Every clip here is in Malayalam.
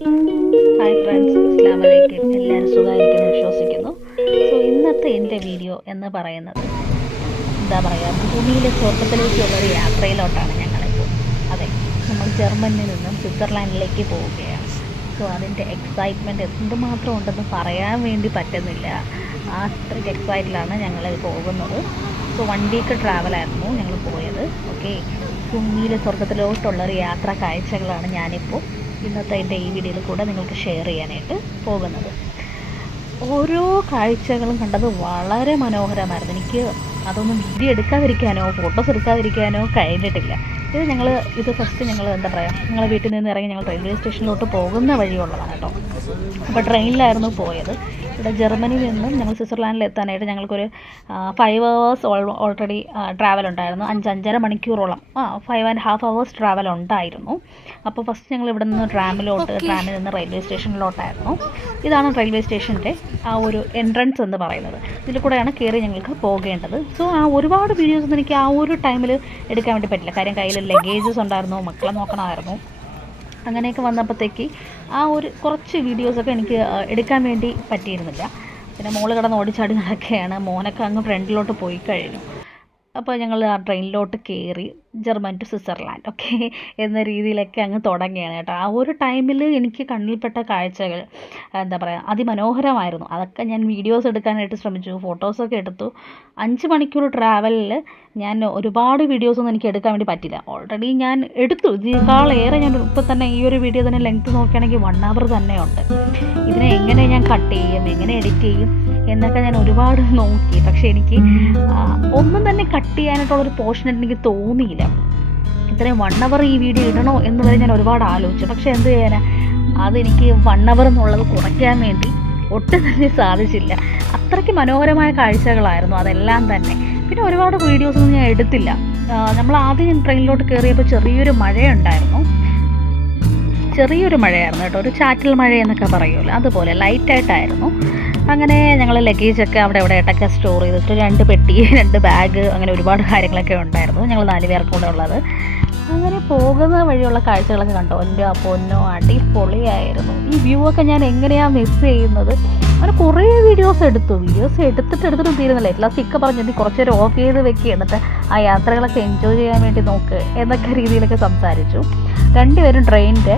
ഹായ് ഫ്രണ്ട്സ്, അസ്സലാമു അലൈക്കും. എല്ലാവരും സുഖമായിരിക്കുന്നു വിശ്വസിക്കുന്നു. സോ ഇന്നത്തെ എൻ്റെ വീഡിയോ എന്ന് പറയുന്നത് എന്താ പറയുക, ഭൂമിയിലെ സ്വർഗത്തിലേക്കുള്ളൊരു യാത്രയിലോട്ടാണ് ഞങ്ങളിപ്പോൾ. അതെ, നമ്മൾ ജർമ്മനിയിൽ നിന്നും സ്വിറ്റ്സർലാൻഡിലേക്ക് പോവുകയാണ്. സോ അതിൻ്റെ എക്സൈറ്റ്മെൻറ്റ് എന്തുമാത്രം ഉണ്ടെന്ന് പറയാൻ വേണ്ടി പറ്റുന്നില്ല. അത്രയ്ക്ക് എക്സൈറ്റിലാണ് ഞങ്ങൾ പോകുന്നത്. സോ 1 വീക്ക് ട്രാവലായിരുന്നു ഞങ്ങൾ പോയത്. ഓക്കെ, ഭൂമിയിലെ സ്വർഗത്തിലോട്ടുള്ളൊരു യാത്രാ കാഴ്ചകളാണ് ഞാനിപ്പോൾ ഇന്നത്തെ എൻ്റെ ഈ വീഡിയോയിൽ കൂടെ നിങ്ങൾക്ക് ഷെയർ ചെയ്യാനായിട്ട് പോകുന്നത്. ഓരോ കാഴ്ചകളും കണ്ടത് വളരെ മനോഹരമായിരുന്നു. എനിക്ക് അതൊന്നും വീഡിയോ എടുക്കാതിരിക്കാനോ ഫോട്ടോസ് എടുക്കാതിരിക്കാനോ കഴിഞ്ഞിട്ടില്ല. ഇത് ഫസ്റ്റ് ഞങ്ങൾ എന്താ പറയുക, ഞങ്ങൾ വീട്ടിൽ നിന്ന് ഇറങ്ങി ഞങ്ങൾ റെയിൽവേ സ്റ്റേഷനിലോട്ട് പോകുന്ന വഴിയുള്ളതാണ് കേട്ടോ. അപ്പോൾ ട്രെയിനിലായിരുന്നു പോയത്. ഇവിടെ ജർമ്മനിയിൽ നിന്നും ഞങ്ങൾ സ്വിറ്റ്സർലാൻഡിൽ എത്താനായിട്ട് ഞങ്ങൾക്കൊരു 5 hours ഓൾറെഡി ട്രാവൽ ഉണ്ടായിരുന്നു. 5-5.5 മണിക്കൂറോളം 5.5 hours ട്രാവൽ ഉണ്ടായിരുന്നു. അപ്പോൾ ഫസ്റ്റ് ഞങ്ങൾ ഇവിടെ നിന്ന് ട്രാമിൽ നിന്ന് റെയിൽവേ സ്റ്റേഷനിലോട്ടായിരുന്നു. ഇതാണ് റെയിൽവേ സ്റ്റേഷൻ്റെ ആ ഒരു എൻട്രൻസ് എന്ന് പറയുന്നത്. ഇതിൽ കൂടെയാണ് കയറി ഞങ്ങൾക്ക് പോകേണ്ടത്. സോ ഒരുപാട് വീഡിയോസൊന്നും എനിക്ക് ആ ഒരു ടൈമിൽ എടുക്കാൻ വേണ്ടി പറ്റില്ല. കാര്യം കയ്യിൽ ലഗേജസ് ഉണ്ടായിരുന്നു, മക്കളെ നോക്കണമായിരുന്നു. അങ്ങനെയൊക്കെ വന്നപ്പോഴത്തേക്ക് കുറച്ച് വീഡിയോസൊക്കെ എനിക്ക് എടുക്കാൻ വേണ്ടി പറ്റിയിരുന്നില്ല. പിന്നെ മോള് കിടന്ന് ഓടിച്ചാടി നടക്കുകയാണ്, മോനൊക്കെ അങ്ങ് ഫ്രണ്ടിലോട്ട് പോയി കഴിഞ്ഞു. അപ്പോൾ ഞങ്ങൾ ആ ട്രെയിനിലോട്ട് കയറി ജർമ്മൻ ടു സ്വിറ്റ്സർലാൻഡ് ഓക്കെ എന്ന രീതിയിലൊക്കെ അങ്ങ് തുടങ്ങിയാണ് കേട്ടോ. ആ ഒരു ടൈമിൽ എനിക്ക് കണ്ണിൽപ്പെട്ട കാഴ്ചകൾ എന്താ പറയുക, അതിമനോഹരമായിരുന്നു. അതൊക്കെ ഞാൻ വീഡിയോസ് എടുക്കാനായിട്ട് ശ്രമിച്ചു, ഫോട്ടോസൊക്കെ എടുത്തു. 5 മണിക്കൂർ ട്രാവലിൽ ഞാൻ ഒരുപാട് വീഡിയോസൊന്നും എനിക്ക് എടുക്കാൻ വേണ്ടി പറ്റില്ല. ഓൾറെഡി ഞാൻ എടുത്തു, ഇതിനേക്കാളേറെ ഞാൻ ഇപ്പോൾ തന്നെ ഈ ഒരു വീഡിയോ തന്നെ ലെങ്ത്ത് നോക്കുകയാണെങ്കിൽ 1 hour തന്നെയുണ്ട്. ഇതിനെ എങ്ങനെ ഞാൻ കട്ട് ചെയ്യും, എങ്ങനെ എഡിറ്റ് ചെയ്യും എന്നൊക്കെ ഞാൻ ഒരുപാട് നോക്കി. പക്ഷേ എനിക്ക് ഒന്നും തന്നെ കട്ട് ചെയ്യാനായിട്ടുള്ളൊരു പോർഷനായിട്ട് എനിക്ക് തോന്നിയില്ല. ഇത്രയും 1 hour ഈ വീഡിയോ ഇടണോ എന്ന് വരെ ഞാൻ ഒരുപാട് ആലോചിച്ചു. പക്ഷേ എന്ത് ചെയ്യാനാ, അതെനിക്ക് 1 hour എന്നുള്ളത് കുറയ്ക്കാൻ വേണ്ടി ഒട്ടും തന്നെ സാധിച്ചില്ല. അത്രയ്ക്ക് മനോഹരമായ കാഴ്ചകളായിരുന്നു അതെല്ലാം തന്നെ. പിന്നെ ഒരുപാട് വീഡിയോസൊന്നും ഞാൻ എടുത്തില്ല. നമ്മൾ ആദ്യം ട്രെയിനിലോട്ട് കയറിയപ്പോൾ ചെറിയൊരു മഴയായിരുന്നു കേട്ടോ. ഒരു ചാറ്റൽ മഴ എന്നൊക്കെ പറയുമല്ലോ, അതുപോലെ ലൈറ്റായിട്ടായിരുന്നു. അങ്ങനെ ഞങ്ങൾ ലഗേജൊക്കെ അവിടെ ആയിട്ടൊക്കെ സ്റ്റോർ ചെയ്തിട്ട് 2 പെട്ടി 2 ബാഗ് അങ്ങനെ ഒരുപാട് കാര്യങ്ങളൊക്കെ ഉണ്ടായിരുന്നു. ഞങ്ങൾ 4 പേർക്കും കൂടെ ഉള്ളത്. അങ്ങനെ പോകുന്ന വഴിയുള്ള കാഴ്ചകളൊക്കെ കണ്ടോ, എൻ്റെ പൊന്നോ അടിപൊളിയായിരുന്നു. ഈ വ്യൂ ഒക്കെ ഞാൻ എങ്ങനെയാണ് മിസ് ചെയ്യുന്നത്. അങ്ങനെ കുറേ വീഡിയോസ് എടുത്തിട്ട് തീരുന്നില്ല. ലാസ്റ്റ് പറഞ്ഞു കുറച്ച് നേരം ഓഫ് ചെയ്ത് വെക്കുക, എന്നിട്ട് ആ യാത്രകളൊക്കെ എൻജോയ് ചെയ്യാൻ വേണ്ടി നോക്ക് എന്നൊക്കെ രീതിയിലൊക്കെ സംസാരിച്ചു. 2 പേരും ട്രെയിനിൻ്റെ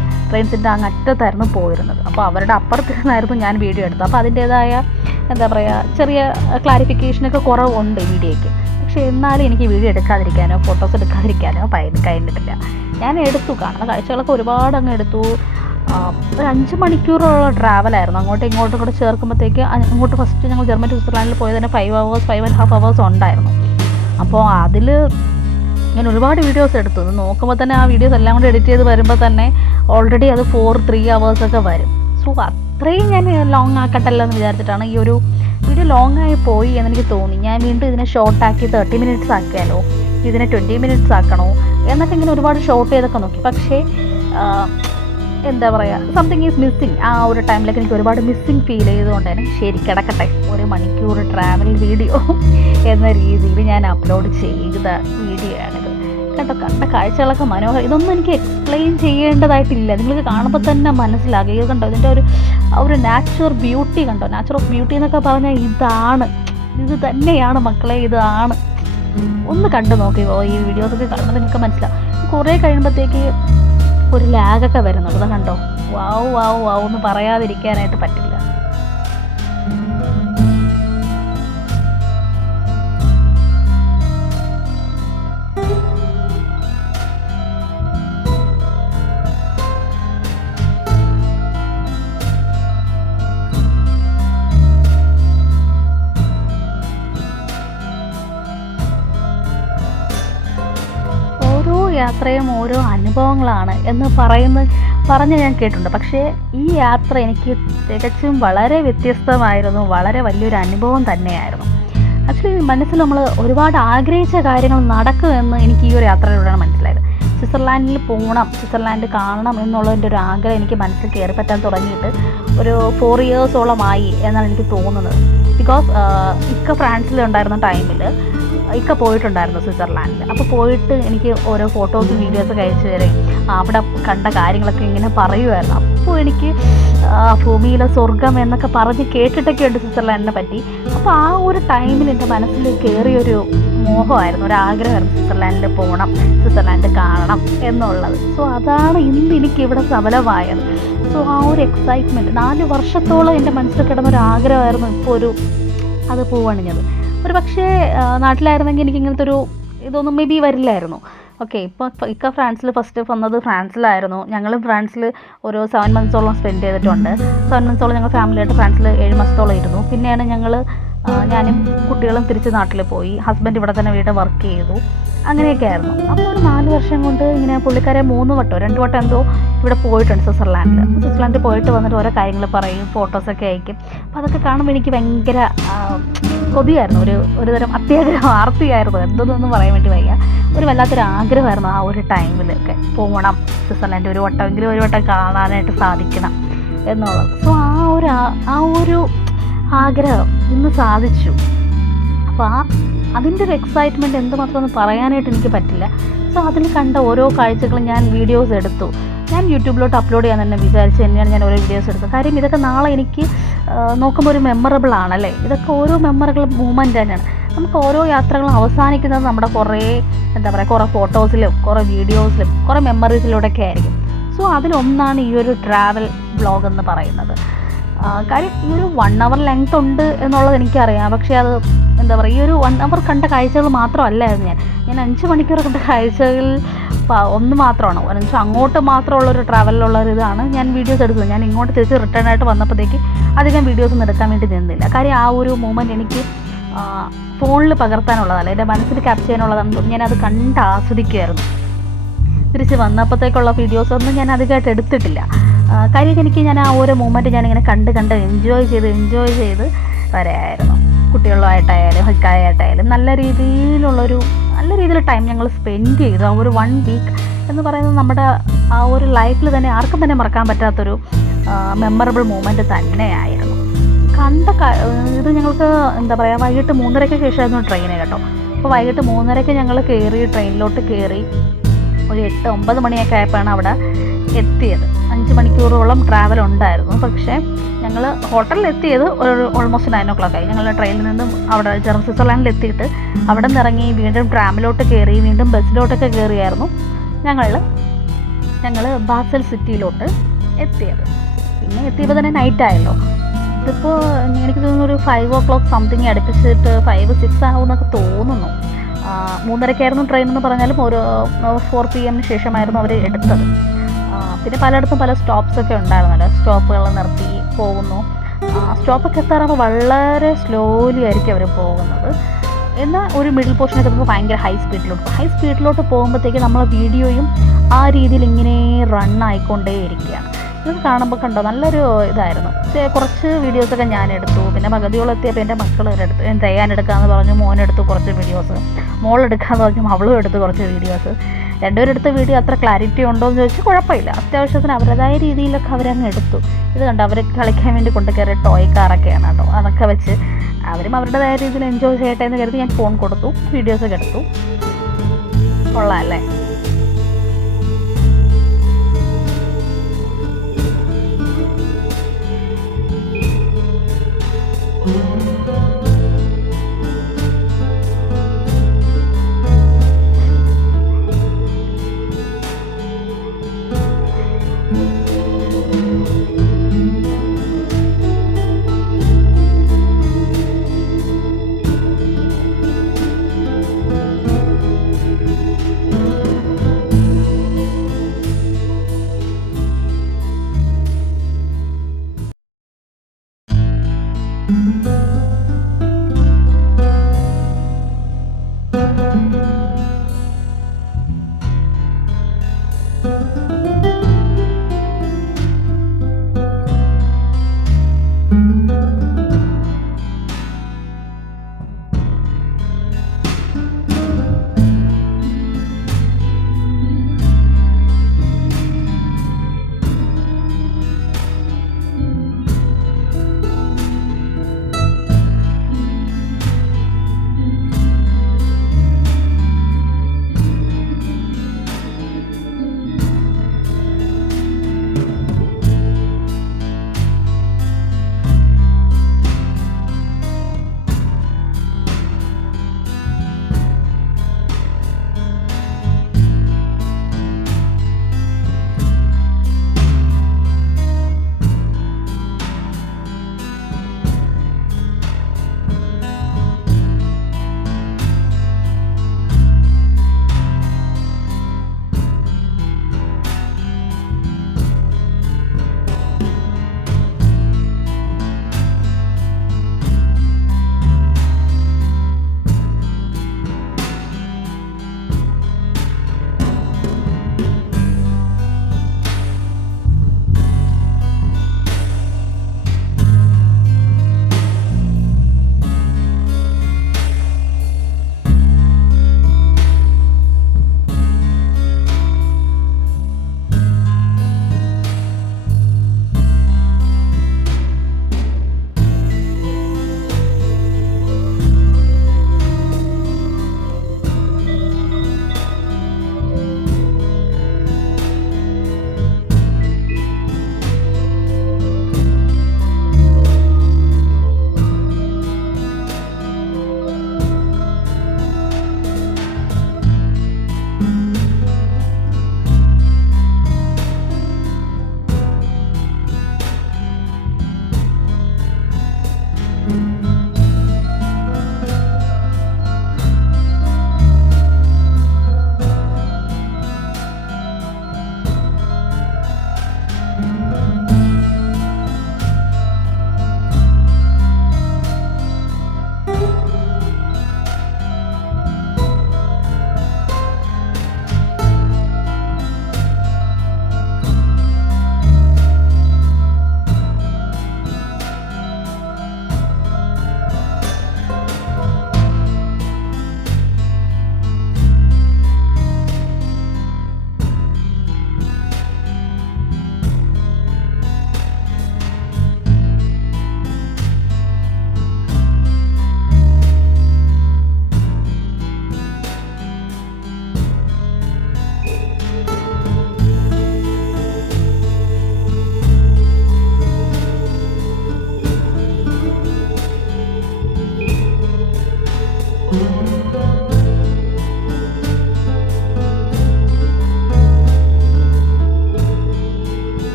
അങ്ങ് അറ്റത്തായിരുന്നു പോയിരുന്നത്. അപ്പോൾ അവരുടെ അപ്പുറത്തിരുന്നായിരുന്നു ഞാൻ വീഡിയോ എടുത്തത്. അപ്പോൾ അതിൻ്റേതായ എന്താ പറയുക, ചെറിയ ക്ലാരിഫിക്കേഷനൊക്കെ കുറവുണ്ട് വീഡിയോയ്ക്ക്. പക്ഷേ എന്നാലും എനിക്ക് വീഡിയോ എടുക്കാതിരിക്കാനോ ഫോട്ടോസ് എടുക്കാതിരിക്കാനോ കഴിഞ്ഞിട്ടില്ല. ഞാൻ എടുത്തു, കാണുന്ന കാഴ്ചകളൊക്കെ ഒരുപാട് അങ്ങ് എടുത്തു. ഒരു 5 മണിക്കൂറുള്ള ട്രാവലായിരുന്നു. അങ്ങോട്ടും ഇങ്ങോട്ടും കൂടെ ചേർക്കുമ്പോഴത്തേക്ക് അങ്ങോട്ട് ഫസ്റ്റ് ഞങ്ങൾ ജർമ്മൻ ടു സ്വിറ്റ്സർലാൻഡിൽ പോയത് തന്നെ 5.5 hours ഉണ്ടായിരുന്നു. അപ്പോൾ അതിൽ ഞാൻ ഒരുപാട് വീഡിയോസ് എടുത്തു. നോക്കുമ്പോൾ തന്നെ ആ വീഡിയോസ് എല്ലാം കൂടെ എഡിറ്റ് ചെയ്ത് വരുമ്പോൾ തന്നെ ഓൾറെഡി അത് 4-3 hours ഒക്കെ വരും. സോ അത്രയും ഞാൻ ലോങ് ആക്കട്ടല്ലോ എന്ന് വിചാരിച്ചിട്ടാണ് ഈ ഒരു വീഡിയോ ലോങ് ആയി പോയി എന്നെനിക്ക് തോന്നി. ഞാൻ വീണ്ടും ഇതിനെ ഷോർട്ടാക്കി 30 minutes ആക്കിയാലോ, ഇതിനെ 20 minutes ആക്കണോ എന്നൊക്കെ ഇങ്ങനെ ഒരുപാട് ഷോർട്ട് ചെയ്തൊക്കെ നോക്കി. പക്ഷേ എന്താ പറയുക, സംതിങ് ഈസ് മിസ്സിങ്. ആ ഒരു ടൈമിലൊക്കെ എനിക്ക് ഒരുപാട് മിസ്സിങ് ഫീൽ ചെയ്തുകൊണ്ട് തന്നെ ശരി കിടക്കട്ടെ, 1 മണിക്കൂർ ട്രാവൽ വീഡിയോ എന്ന രീതിയിൽ ഞാൻ അപ്ലോഡ് ചെയ്ത വീഡിയോ ആണിത് കേട്ടോ. കണ്ട കാഴ്ചകളൊക്കെ മനോഹരം. ഇതൊന്നും എനിക്ക് എക്സ്പ്ലെയിൻ ചെയ്യേണ്ടതായിട്ടില്ല, നിങ്ങൾക്ക് കാണുമ്പോൾ തന്നെ മനസ്സിലാകും. ഇത് കണ്ടോ, ഇതിൻ്റെ ഒരു നാച്ചുറൽ ബ്യൂട്ടി കണ്ടോ. നാച്ചുറൽ ഓഫ് ബ്യൂട്ടി എന്നൊക്കെ പറഞ്ഞാൽ ഇത് തന്നെയാണ് മക്കളെ, ഇതാണ്. ഒന്ന് കണ്ടു നോക്കിയോ, ഈ വീഡിയോസൊക്കെ കാണുമ്പോൾ നിങ്ങൾക്ക് മനസ്സിലാവും. കുറേ കഴിയുമ്പോഴത്തേക്ക് ഒരു ലാഗൊക്കെ വരുന്നുണ്ട്. അത് കണ്ടോ, വാവ് എന്ന് പറയാതിരിക്കാനായിട്ട് പറ്റില്ല. യാത്രയും ഓരോ അനുഭവങ്ങളാണ് എന്ന് പറഞ്ഞ് ഞാൻ കേട്ടിട്ടുണ്ട്. പക്ഷേ ഈ യാത്ര എനിക്ക് തികച്ചും വളരെ വ്യത്യസ്തമായിരുന്നു. വളരെ വലിയൊരു അനുഭവം തന്നെയായിരുന്നു. ആക്ച്വലി മനസ്സിൽ നമ്മൾ ഒരുപാട് ആഗ്രഹിച്ച കാര്യങ്ങൾ നടക്കുമെന്ന് എനിക്ക് ഈ ഒരു യാത്രയിലൂടെയാണ് മനസ്സിലായത്. സ്വിറ്റ്സർലാൻഡിൽ പോകണം, സ്വിറ്റ്സർലാൻഡ് കാണണം എന്നുള്ളതിൻ്റെ ഒരു ആഗ്രഹം എനിക്ക് മനസ്സിൽ കയറി പറ്റാൻ തുടങ്ങിയിട്ട് ഒരു 4 years എന്നാണ് എനിക്ക് തോന്നുന്നത്. ബിക്കോസ് ഫ്രാൻസിലുണ്ടായിരുന്ന ടൈമിൽ ഇക്ക പോയിട്ടുണ്ടായിരുന്നു സ്വിറ്റ്സർലാൻഡിൽ. അപ്പോൾ പോയിട്ട് എനിക്ക് ഓരോ ഫോട്ടോസും വീഡിയോസൊക്കെ അയച്ചു തരും. അവിടെ കണ്ട കാര്യങ്ങളൊക്കെ ഇങ്ങനെ പറയുമായിരുന്നു. അപ്പോൾ എനിക്ക് ഭൂമിയിലെ സ്വർഗം എന്നൊക്കെ പറഞ്ഞ് കേട്ടിട്ടൊക്കെ ഉണ്ട് സ്വിറ്റ്സർലാൻഡിനെ പറ്റി. അപ്പോൾ ആ ഒരു ടൈമിൽ എൻ്റെ മനസ്സിൽ കയറിയൊരു മോഹമായിരുന്നു, ഒരാഗ്രഹമായിരുന്നു സ്വിറ്റ്സർലാൻഡിൽ പോകണം, സ്വിറ്റ്സർലാൻഡ് കാണണം എന്നുള്ളത്. സോ അതാണ് ഇന്ന് എനിക്കിവിടെ സഫലമായത്. സോ ആ ഒരു എക്സൈറ്റ്മെൻറ്റ് 4 വർഷത്തോളം എൻ്റെ മനസ്സിൽ കിടന്നൊരാഗ്രഹമായിരുന്നു ഇപ്പോൾ അത് പൂവണിഞ്ഞത്. ഒരു പക്ഷേ നാട്ടിലായിരുന്നെങ്കിൽ എനിക്ക് ഇങ്ങനത്തെ ഒരു ഇതൊന്നും മേ ബി വരില്ലായിരുന്നു. ഓക്കെ, ഇപ്പോൾ ഇക്ക ഫ്രാൻസിൽ ഫസ്റ്റ് വന്നത് ഫ്രാൻസിലായിരുന്നു. ഞങ്ങൾ ഫ്രാൻസിൽ ഒരു 7 മന്ത്സോളം സ്പെൻഡ് ചെയ്തിട്ടുണ്ട്. 7 മന്ത്സോളം ഞങ്ങൾ ഫാമിലിയായിട്ട് ഫ്രാൻസിൽ 7 മാസത്തോളം ഇരുന്നു. പിന്നെയാണ് ഞാനും കുട്ടികളും തിരിച്ച് നാട്ടിൽ പോയി. ഹസ്ബൻഡ് ഇവിടെ തന്നെ വീട് വർക്ക് ചെയ്തു. അങ്ങനെയൊക്കെ ആയിരുന്നു. അപ്പോൾ ഒരു 4 വർഷം കൊണ്ട് ഇങ്ങനെ പുള്ളിക്കാരെ 2 വട്ടം എന്തോ ഇവിടെ പോയിട്ടുണ്ട് സ്വിറ്റ്സർലാൻഡിൽ പോയിട്ട് വന്നിട്ട് ഓരോ കാര്യങ്ങൾ പറയും, ഫോട്ടോസൊക്കെ അയക്കും. അപ്പോൾ അതൊക്കെ കാണുമ്പോൾ എനിക്ക് ഭയങ്കര കൊതിയായിരുന്നു, ഒരു തരം അത്യാഗ്രഹം, ആർത്തിയായിരുന്നു, എന്തൊന്നും പറയാൻ വേണ്ടി വയ്യ. ഒരു വല്ലാത്തൊരു ആഗ്രഹമായിരുന്നു ആ ഒരു ടൈമിലൊക്കെ പോകണം സ്വിറ്റ്സർലാൻഡ്, ഒരു വട്ടം കാണാനായിട്ട് സാധിക്കണം എന്നുള്ളത്. സോ ആ ഒരു ആഗ്രഹം ഇന്ന് സാധിച്ചു. അപ്പോൾ അതിൻ്റെ ഒരു എക്സൈറ്റ്മെൻറ്റ് എന്തുമാത്രമെന്ന് പറയാനായിട്ട് എനിക്ക് പറ്റില്ല. സോ അതിൽ കണ്ട ഓരോ കാഴ്ചകളും ഞാൻ വീഡിയോസ് എടുത്തു. ഞാൻ യൂട്യൂബിലോട്ട് അപ്ലോഡ് ചെയ്യാൻ തന്നെ വിചാരിച്ച് തന്നെയാണ് ഞാൻ ഓരോ വീഡിയോസ് എടുത്തത്. കാര്യം ഇതൊക്കെ നാളെ എനിക്ക് നോക്കുമ്പോൾ ഒരു മെമ്മറബിൾ ആണല്ലേ. ഇതൊക്കെ ഓരോ മെമ്മറബിൾ മൂമെൻ്റ് തന്നെയാണ്. നമുക്ക് ഓരോ യാത്രകളും അവസാനിക്കുന്നത് നമ്മുടെ കുറേ ഫോട്ടോസിലും കുറേ വീഡിയോസിലും കുറേ മെമ്മറീസിലൂടെയൊക്കെ ആയിരിക്കും. സോ അതിലൊന്നാണ് ഈ ഒരു ട്രാവൽ വ്ളോഗ് എന്ന് പറയുന്നത്. കാര്യം ഈ ഒരു 1 hour ലെങ്ത് ഉണ്ട് എന്നുള്ളത് എനിക്കറിയാം. പക്ഷേ അത് ഈ ഒരു 1 hour കണ്ട കാഴ്ചകൾ മാത്രമല്ലായിരുന്നു ഞാൻ 5 മണിക്കൂർ കണ്ട കാഴ്ചകൾ ഒന്ന് മാത്രമാണ്. 5 അങ്ങോട്ട് മാത്രമുള്ളൊരു ട്രാവലിലുള്ളൊരിതാണ് ഞാൻ വീഡിയോസ് എടുത്തത്. ഞാൻ ഇങ്ങോട്ട് തിരിച്ച് റിട്ടേൺ ആയിട്ട് വന്നപ്പോഴത്തേക്ക് അധികം വീഡിയോസ് ഒന്നും എടുക്കാൻ വേണ്ടി നിന്നില്ല. കാര്യം ആ ഒരു മൂമെൻറ്റ് എനിക്ക് ഫോണിൽ പകർത്താനുള്ളതല്ല, എൻ്റെ മനസ്സിൽ ക്യാപ്ചർ ചെയ്യാനുള്ളതാണ്. ഞാനത് കണ്ട് ആസ്വദിക്കുമായിരുന്നു. തിരിച്ച് വന്നപ്പോഴത്തേക്കുള്ള വീഡിയോസൊന്നും ഞാൻ അധികമായിട്ട് എടുത്തിട്ടില്ല. കാര്യം ഞാൻ ആ ഓരോ മൂമെൻറ്റ് ഞാനിങ്ങനെ കണ്ട് എൻജോയ് ചെയ്ത് വരെയായിരുന്നു. കുട്ടികളുമായിട്ടായാലും ഹക്കായായിട്ടായാലും നല്ല രീതിയിൽ ടൈം ഞങ്ങൾ സ്പെൻഡ് ചെയ്തു. ആ ഒരു 1 week എന്ന് പറയുന്നത് നമ്മുടെ ആ ഒരു ലൈഫിൽ തന്നെ ആർക്കും തന്നെ മറക്കാൻ പറ്റാത്തൊരു മെമ്മറബിൾ മൂമെൻറ്റ് തന്നെയായിരുന്നു. ഇത് ഞങ്ങൾക്ക് വൈകിട്ട് 3:30 ശേഷമായിരുന്നു ട്രെയിന് കേട്ടോ. അപ്പോൾ വൈകിട്ട് 3:30 ഞങ്ങൾ ട്രെയിനിലോട്ട് കയറി ഒരു 8-9 മണിയൊക്കെ ആയപ്പോഴാണ് അവിടെ എത്തിയത്. 5 മണിക്കൂറോളം ട്രാവൽ ഉണ്ടായിരുന്നു. പക്ഷേ ഞങ്ങൾ ഹോട്ടലിൽ എത്തിയത് ഓൾമോസ്റ്റ് 9 o'clock ആയി. ഞങ്ങൾ ട്രെയിനിൽ നിന്നും അവിടെ സ്വിറ്റ്സർലാൻഡിൽ എത്തിയിട്ട് അവിടെ നിന്ന് ഇറങ്ങി വീണ്ടും ട്രാമിലോട്ട് കയറി വീണ്ടും ബസ്സിലോട്ടൊക്കെ കയറിയായിരുന്നു ഞങ്ങൾ ബാസൽ സിറ്റിയിലോട്ട് എത്തിയത്. പിന്നെ എത്തിയപ്പോൾ തന്നെ നൈറ്റ് ആയല്ലോ. ഇതിപ്പോൾ എനിക്ക് തോന്നുന്നു ഒരു 5 o'clock സംതിങ് അടുപ്പിച്ചിട്ട് 5-6 ആവുമെന്നൊക്കെ തോന്നുന്നു. 3:30 ട്രെയിൻ എന്ന് പറഞ്ഞാലും ഒരു 4 PM ശേഷമായിരുന്നു അവർ എടുത്തത്. പിന്നെ പലയിടത്തും പല സ്റ്റോപ്സൊക്കെ ഉണ്ടായിരുന്നല്ലോ, സ്റ്റോപ്പുകൾ നിർത്തി പോകുന്നു. സ്റ്റോപ്പൊക്കെ എത്താറാകുമ്പോൾ വളരെ സ്ലോലി ആയിരിക്കും അവർ പോകുന്നത്. എന്നാൽ ഒരു മിഡിൽ പോർഷനൊക്കെ എത്തുമ്പോൾ ഭയങ്കര ഹൈ സ്പീഡിലോട്ട് പോകുമ്പോഴത്തേക്ക് നമ്മളെ വീഡിയോയും ആ രീതിയിൽ ഇങ്ങനെ ആയിക്കൊണ്ടേ ഇരിക്കുകയാണ്. ഇത് കാണുമ്പോൾ കണ്ടോ നല്ലൊരു ഇതായിരുന്നു. കുറച്ച് വീഡിയോസൊക്കെ ഞാൻ എടുത്തു. പിന്നെ പകുതിയോളം എത്തിയപ്പോൾ എൻ്റെ മക്കൾ എടുക്കാമെന്ന് പറഞ്ഞു, മോനെടുത്തു കുറച്ച് വീഡിയോസ്, മോളെടുക്കാമെന്ന് പറഞ്ഞു, അവളും എടുത്തു കുറച്ച് വീഡിയോസ്. രണ്ടുപേരെടുത്ത വീഡിയോ അത്ര ക്ലാരിറ്റി ഉണ്ടോ എന്ന് ചോദിച്ചാൽ കുഴപ്പമില്ല. അത്യാവശ്യത്തിന് അവരുടേതായ രീതിയിലൊക്കെ അവരങ്ങ് എടുത്തു. ഇത് കണ്ടോ അവർ കളിക്കാൻ വേണ്ടി കൊണ്ടുകയറിയ ടോയ് കാറൊക്കെയാണ് കേട്ടോ. അതൊക്കെ വെച്ച് അവരും അവരുടേതായ രീതിയിൽ എൻജോയ് ചെയ്യട്ടെ എന്ന് കരുതി ഞാൻ ഫോൺ കൊടുത്തു, വീഡിയോസൊക്കെ എടുത്തു. കൊള്ളാം അല്ലേ?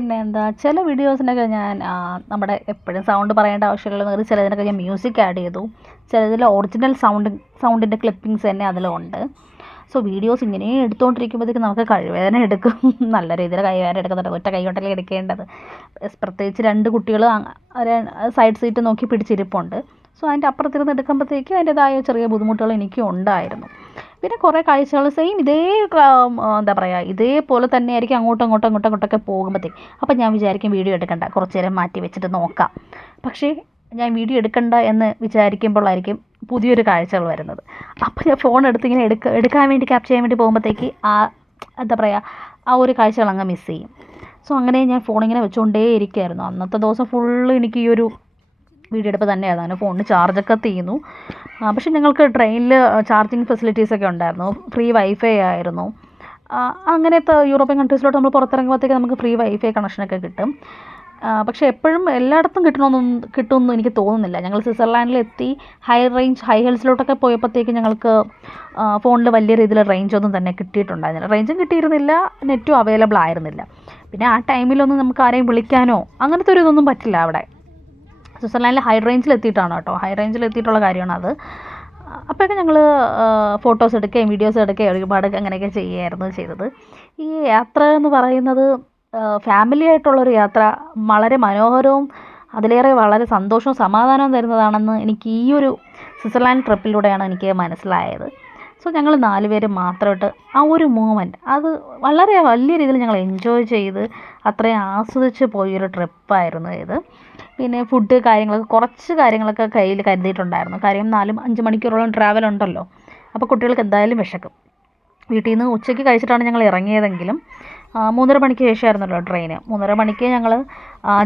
പിന്നെ എന്താ ചില വീഡിയോസിനൊക്കെ ഞാൻ നമ്മുടെ എപ്പോഴും സൗണ്ട് പറയേണ്ട ആവശ്യമില്ല, ചിലതിനൊക്കെ ഞാൻ മ്യൂസിക് ആഡ് ചെയ്തു, ചിലതിൽ ഒറിജിനൽ സൗണ്ടിൻ്റെ ക്ലിപ്പിങ്സ് തന്നെ അതിലുണ്ട്. സോ വീഡിയോസ് ഇങ്ങനെ എടുത്തുകൊണ്ടിരിക്കുമ്പോഴത്തേക്ക് നമുക്ക് കൈവേദന എടുക്കും, നല്ല രീതിയിൽ കൈവേദന എടുക്കുന്നുണ്ട്. ഒറ്റ കൈ കൊണ്ടല്ലേ എടുക്കേണ്ടത്, പ്രത്യേകിച്ച് 2 കുട്ടികൾ സൈഡ് സീറ്റ് നോക്കി പിടിച്ചിരിപ്പുണ്ട്. സോ അതിൻ്റെ അപ്പുറത്തിരുന്ന് എടുക്കുമ്പോഴത്തേക്ക് അതിൻ്റെതായ ചെറിയ ബുദ്ധിമുട്ടുകൾ എനിക്കും ഉണ്ടായിരുന്നു. പിന്നെ കുറേ കാഴ്ചകൾ സെയിം എന്താ പറയുക ഇതേപോലെ തന്നെ ആയിരിക്കും അങ്ങോട്ടൊക്കെ പോകുമ്പോഴത്തേക്ക്. അപ്പം ഞാൻ വിചാരിക്കും വീഡിയോ എടുക്കണ്ട, കുറച്ച് നേരം മാറ്റി വെച്ചിട്ട് നോക്കാം. പക്ഷേ ഞാൻ വീഡിയോ എടുക്കണ്ട എന്ന് വിചാരിക്കുമ്പോഴായിരിക്കും പുതിയൊരു കാഴ്ചകൾ വരുന്നത്. അപ്പോൾ ഞാൻ ഫോൺ എടുത്തിങ്ങനെ എടുക്കാൻ വേണ്ടി ക്യാപ്ചർ ചെയ്യാൻ വേണ്ടി പോകുമ്പോഴത്തേക്ക് എന്താ പറയുക ആ ഒരു കാഴ്ചകൾ അങ്ങ് മിസ് ചെയ്യും. സോ അങ്ങനെ ഞാൻ ഫോണിങ്ങനെ വെച്ചുകൊണ്ടേ ഇരിക്കുകയായിരുന്നു. അന്നത്തെ ദിവസം ഫുള്ള് എനിക്ക് ഈ ഒരു വീഡിയോ എടുപ്പ് തന്നെയായിരുന്നു. അങ്ങനെ ഫോണിന് ചാർജൊക്കെ തീർന്നു. പക്ഷേ ഞങ്ങൾക്ക് ട്രെയിനിൽ ചാർജിങ് ഫെസിലിറ്റീസൊക്കെ ഉണ്ടായിരുന്നു, ഫ്രീ വൈഫൈ ആയിരുന്നു. അങ്ങനത്തെ യൂറോപ്യൻ കൺട്രീസിലോട്ട് നമ്മൾ പുറത്തിറങ്ങുമ്പോഴത്തേക്ക് നമുക്ക് ഫ്രീ വൈഫൈ കണക്ഷനൊക്കെ കിട്ടും. പക്ഷേ എപ്പോഴും എല്ലായിടത്തും കിട്ടുമെന്ന് എനിക്ക് തോന്നുന്നില്ല. ഞങ്ങൾ സ്വിറ്റ്സർലാൻഡിലെത്തി ഹൈ ഹിൽസിലോട്ടൊക്കെ പോയപ്പോഴത്തേക്ക് ഞങ്ങൾക്ക് ഫോണിൽ വലിയ രീതിയിൽ റേഞ്ചൊന്നും തന്നെ കിട്ടിയിട്ടുണ്ടായിരുന്നില്ല. റേഞ്ചും കിട്ടിയിരുന്നില്ല, നെറ്റും അവൈലബിൾ ആയിരുന്നില്ല. പിന്നെ ആ ടൈമിലൊന്നും നമുക്ക് ആരെയും വിളിക്കാനോ അങ്ങനത്തെ ഒരു ഇതൊന്നും പറ്റില്ല അവിടെ. സ്വിറ്റ്സർലാൻഡിൽ ഹൈ റേഞ്ചിലെത്തിയിട്ടാണ് കേട്ടോ, ഹൈ റേഞ്ചിലെത്തിയിട്ടുള്ള കാര്യമാണ് അത്. അപ്പോഴൊക്കെ ഞങ്ങൾ ഫോട്ടോസ് എടുക്കുകയും വീഡിയോസ് എടുക്കുകയും ഒരുപാട് അങ്ങനെയൊക്കെ ചെയ്യുകയായിരുന്നു ചെയ്തത്. ഈ യാത്ര എന്ന് പറയുന്നത് ഫാമിലി ആയിട്ടുള്ളൊരു യാത്ര വളരെ മനോഹരവും അതിലേറെ വളരെ സന്തോഷവും സമാധാനവും തരുന്നതാണെന്ന് എനിക്ക് ഈ ഒരു സ്വിറ്റ്സർലാൻഡ് ട്രിപ്പിലൂടെയാണ് എനിക്ക് മനസ്സിലായത്. സോ ഞങ്ങൾ 4 പേര് മാത്രമായിട്ട് ആ ഒരു മൂമെൻറ്റ് അത് വളരെ വലിയ രീതിയിൽ ഞങ്ങൾ എൻജോയ് ചെയ്ത് അത്രയും ആസ്വദിച്ച് പോയൊരു ട്രിപ്പായിരുന്നു ഇത്. പിന്നെ ഫുഡ് കുറച്ച് കാര്യങ്ങളൊക്കെ കയ്യിൽ കരുതിയിട്ടുണ്ടായിരുന്നു. കാര്യം 4-5 മണിക്കൂറോളം ട്രാവൽ ഉണ്ടല്ലോ. അപ്പോൾ കുട്ടികൾക്ക് എന്തായാലും വിശക്കും. വീട്ടിൽ നിന്ന് ഉച്ചയ്ക്ക് കഴിച്ചിട്ടാണ് ഞങ്ങൾ ഇറങ്ങിയതെങ്കിലും 3:30 മണിക്ക് ശേഷമായിരുന്നല്ലോ ട്രെയിന്. 3:30 മണിക്ക് ഞങ്ങൾ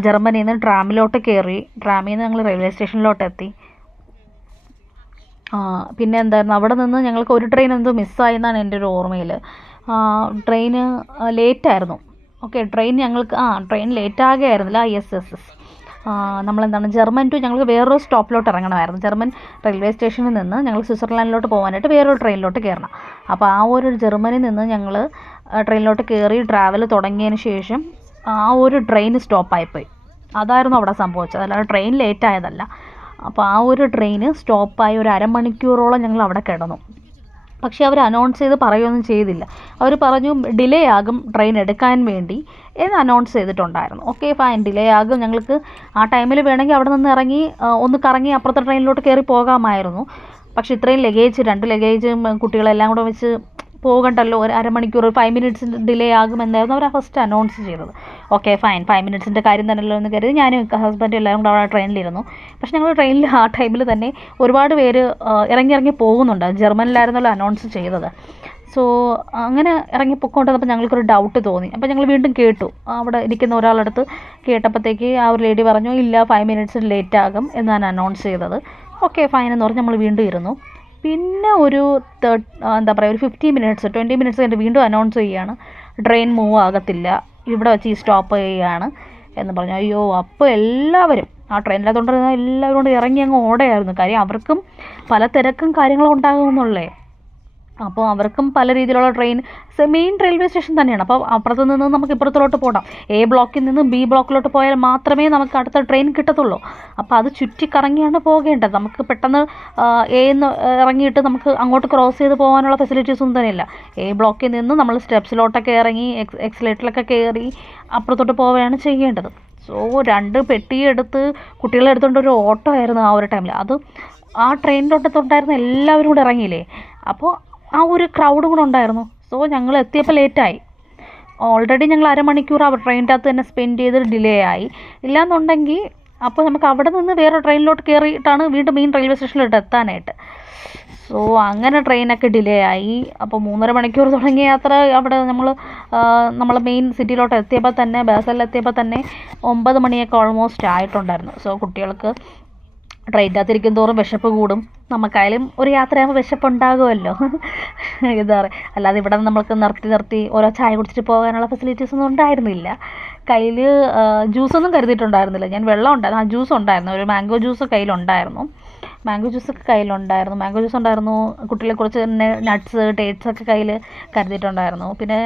ജർമ്മനിയിൽ നിന്ന് ട്രാമിലോട്ട് കയറി. ട്രാമിൽ നിന്ന് ഞങ്ങൾ റെയിൽവേ സ്റ്റേഷനിലോട്ടെത്തി. പിന്നെ എന്തായിരുന്നു, അവിടെ നിന്ന് ഞങ്ങൾക്ക് ഒരു ട്രെയിൻ എന്തോ മിസ്സായി എന്നാണ് എൻ്റെ ഒരു ഓർമ്മയിൽ. ട്രെയിന് ലേറ്റായിരുന്നു. ഓക്കെ, ട്രെയിൻ ലേറ്റാകുകയായിരുന്നില്ല. ISS നമ്മളെന്താണ് ജർമ്മൻ ടു ഞങ്ങൾക്ക് വേറൊരു സ്റ്റോപ്പിലോട്ട് ഇറങ്ങണമായിരുന്നു. ജർമ്മൻ റെയിൽവേ സ്റ്റേഷനിൽ നിന്ന് ഞങ്ങൾ സ്വിറ്റ്സർലാൻഡിലോട്ട് പോകാനായിട്ട് വേറൊരു ട്രെയിനിലോട്ട് കയറണം. അപ്പോൾ ആ ഒരു ജർമ്മനിയിൽ നിന്ന് ഞങ്ങൾ ട്രെയിനിലോട്ട് കയറി ട്രാവൽ തുടങ്ങിയതിന് ശേഷം ആ ഒരു ട്രെയിൻ സ്റ്റോപ്പായിപ്പോയി. അതായിരുന്നു അവിടെ സംഭവിച്ചത്, അല്ലാതെ ട്രെയിൻ ലേറ്റായതല്ല. അപ്പോൾ ആ ഒരു ട്രെയിന് സ്റ്റോപ്പായി ഒരു അരമണിക്കൂറോളം ഞങ്ങൾ അവിടെ കിടന്നു. പക്ഷേ അവർ അനൗൺസ് ചെയ്ത് പറയുകയൊന്നും ചെയ്തില്ല. അവർ പറഞ്ഞു ഡിലേ ആകും ട്രെയിൻ എടുക്കാൻ വേണ്ടി എന്ന് അനൗൺസ് ചെയ്തിട്ടുണ്ടായിരുന്നു. ഓക്കെ ഫൈൻ, ഡിലേ ആകും, ഞങ്ങൾക്ക് ആ ടൈമിൽ വേണമെങ്കിൽ അവിടെ നിന്ന് ഇറങ്ങി ഒന്ന് കറങ്ങി അപ്പുറത്തെ ട്രെയിനിലോട്ട് കയറി പോകാമായിരുന്നു. പക്ഷേ ഇത്രയും ലഗേജ് 2 ലഗേജും കുട്ടികളെല്ലാം കൂടെ വെച്ച് പോകണ്ടല്ലോ, ഒരു അരമണിക്കൂർ 5 മിനിറ്റ്സ് ഡിലേ ആകുമെന്നായിരുന്നു അവർ ഫസ്റ്റ് അനൗൺസ് ചെയ്തത്. ഓക്കെ ഫൈൻ, 5 മിനിറ്റ്സിൻ്റെ കാര്യം തന്നെയല്ലോ എന്ന് കരുതി ഞാനും ഹസ്ബൻഡും എല്ലാവരും കൂടെ അവിടെ ട്രെയിനിലിരുന്നു. പക്ഷേ ഞങ്ങൾ ട്രെയിനിൽ ആ ടൈമിൽ തന്നെ ഒരുപാട് പേര് ഇറങ്ങി പോകുന്നുണ്ട്. ജർമ്മനിലായിരുന്നല്ലോ അനൗൺസ് ചെയ്തത്. സോ അങ്ങനെ ഇറങ്ങി പൊക്കോണ്ടിരുന്നപ്പോൾ ഞങ്ങൾക്കൊരു ഡൗട്ട് തോന്നി. അപ്പോൾ ഞങ്ങൾ വീണ്ടും കേട്ടു, അവിടെ ഇരിക്കുന്ന ഒരാളടുത്ത് കേട്ടപ്പോഴത്തേക്ക് ആ ഒരു ലേഡി പറഞ്ഞു ഇല്ല 5 മിനിറ്റ്സ് ലേറ്റ് ആകും എന്നാണ് അനൗൺസ് ചെയ്തത്. ഓക്കെ ഫൈൻ എന്ന് പറഞ്ഞ് നമ്മൾ വീണ്ടും ഇരുന്നു. പിന്നെ ഒരു 15 മിനിറ്റ്സ് 20 മിനിറ്റ്സ് കഴിഞ്ഞിട്ട് വീണ്ടും അനൗൺസ് ചെയ്യുകയാണ് ട്രെയിൻ മൂവ് ആകത്തില്ല, ഇവിടെ വെച്ച് ഈ സ്റ്റോപ്പ് ചെയ്യുകയാണ് എന്ന് പറഞ്ഞു. അയ്യോ, അപ്പോൾ എല്ലാവരും ആ ട്രെയിനിലകത്തോണ്ടിരുന്ന എല്ലാവരും കൊണ്ട് ഇറങ്ങി അങ്ങ് ഓടുകയായിരുന്നു. കാര്യം അവർക്കും പല തിരക്കും കാര്യങ്ങളും ഉണ്ടാകുമെന്നുള്ളേ. അപ്പോൾ അവർക്കും പല രീതിയിലുള്ള മെയിൻ റെയിൽവേ സ്റ്റേഷൻ തന്നെയാണ്. അപ്പോൾ അപ്പുറത്ത് നിന്ന് നമുക്ക് ഇപ്പുറത്തോട്ട് പോകണം. A ബ്ലോക്കിൽ നിന്ന് B ബ്ലോക്കിലോട്ട് പോയാൽ മാത്രമേ നമുക്ക് അടുത്ത ട്രെയിൻ കിട്ടത്തുള്ളൂ. അപ്പോൾ അത് ചുറ്റിക്കറങ്ങിയാണ് പോകേണ്ടത്. നമുക്ക് പെട്ടെന്ന് എന്ന് ഇറങ്ങിയിട്ട് നമുക്ക് അങ്ങോട്ട് ക്രോസ് ചെയ്ത് പോകാനുള്ള ഫെസിലിറ്റീസൊന്നും തന്നെയില്ല. A ബ്ലോക്കിൽ നിന്ന് നമ്മൾ സ്റ്റെപ്സിലോട്ടൊക്കെ ഇറങ്ങി എക്സിലേറ്ററിലൊക്കെ കയറി അപ്പുറത്തോട്ട് പോവുകയാണ് ചെയ്യേണ്ടത്. സോ 2 പെട്ടിയെടുത്ത് കുട്ടികളെ എടുത്തുകൊണ്ട് ഒരു ഓട്ടോ ആയിരുന്നു ആ ഒരു ടൈമിൽ. അത് ആ ട്രെയിനിലോട്ടത്തുണ്ടായിരുന്ന എല്ലാവരും കൂടെ ഇറങ്ങിയില്ലേ, അപ്പോൾ ആ ഒരു ക്രൗഡും കൂടെ ഉണ്ടായിരുന്നു. സോ ഞങ്ങൾ എത്തിയപ്പോൾ ലേറ്റായി. ഓൾറെഡി ഞങ്ങൾ അരമണിക്കൂർ ആ ട്രെയിനിൻ്റെ അകത്ത് തന്നെ സ്പെൻഡ് ചെയ്ത് ഡിലേ ആയി. ഇല്ലയെന്നുണ്ടെങ്കിൽ അപ്പോൾ നമുക്ക് അവിടെ നിന്ന് വേറെ ട്രെയിനിലോട്ട് കയറിയിട്ടാണ് വീണ്ടും മെയിൻ റെയിൽവേ സ്റ്റേഷനിലോട്ട് എത്താനായിട്ട്. സോ അങ്ങനെ ട്രെയിനൊക്കെ ഡിലേ ആയി. അപ്പോൾ 3.5 മണിക്കൂർ തുടങ്ങിയ യാത്ര അവിടെ നമ്മൾ മെയിൻ സിറ്റിയിലോട്ട് എത്തിയപ്പോൾ തന്നെ ബേസലിലെത്തിയപ്പോൾ തന്നെ 9 മണിയൊക്കെ ഓൾമോസ്റ്റ് ആയിട്ടുണ്ടായിരുന്നു. സോ കുട്ടികൾക്ക് ട്രെയിനിൻ്റെ അകത്തിരിക്കും തോറും വിശപ്പ് കൂടും. നമുക്കായാലും ഒരു യാത്രയാകുമ്പോൾ വിശപ്പുണ്ടാകുമല്ലോ. അല്ലാതെ ഇവിടെ നമുക്ക് നിർത്തി ഓരോ ചായ കുടിച്ചിട്ട് പോകാനുള്ള ഫെസിലിറ്റീസൊന്നും ഉണ്ടായിരുന്നില്ല. കയ്യിൽ ജ്യൂസൊന്നും കരുതിയിട്ടുണ്ടായിരുന്നില്ല. ഞാൻ വെള്ളം ഉണ്ടായിരുന്നു, ജ്യൂസ് ഉണ്ടായിരുന്നു, ഒരു മാംഗോ ജ്യൂസ് കയ്യിലുണ്ടായിരുന്നു. മാംഗോ ജ്യൂസൊക്കെ കയ്യിലുണ്ടായിരുന്നു. മാംഗോ ജ്യൂസ് ഉണ്ടായിരുന്നു, കുട്ടികളെ കുറച്ച് നട്ട്സ് ഡേറ്റ്സ് ഒക്കെ കയ്യിൽ കരുതിയിട്ടുണ്ടായിരുന്നു. പിന്നെ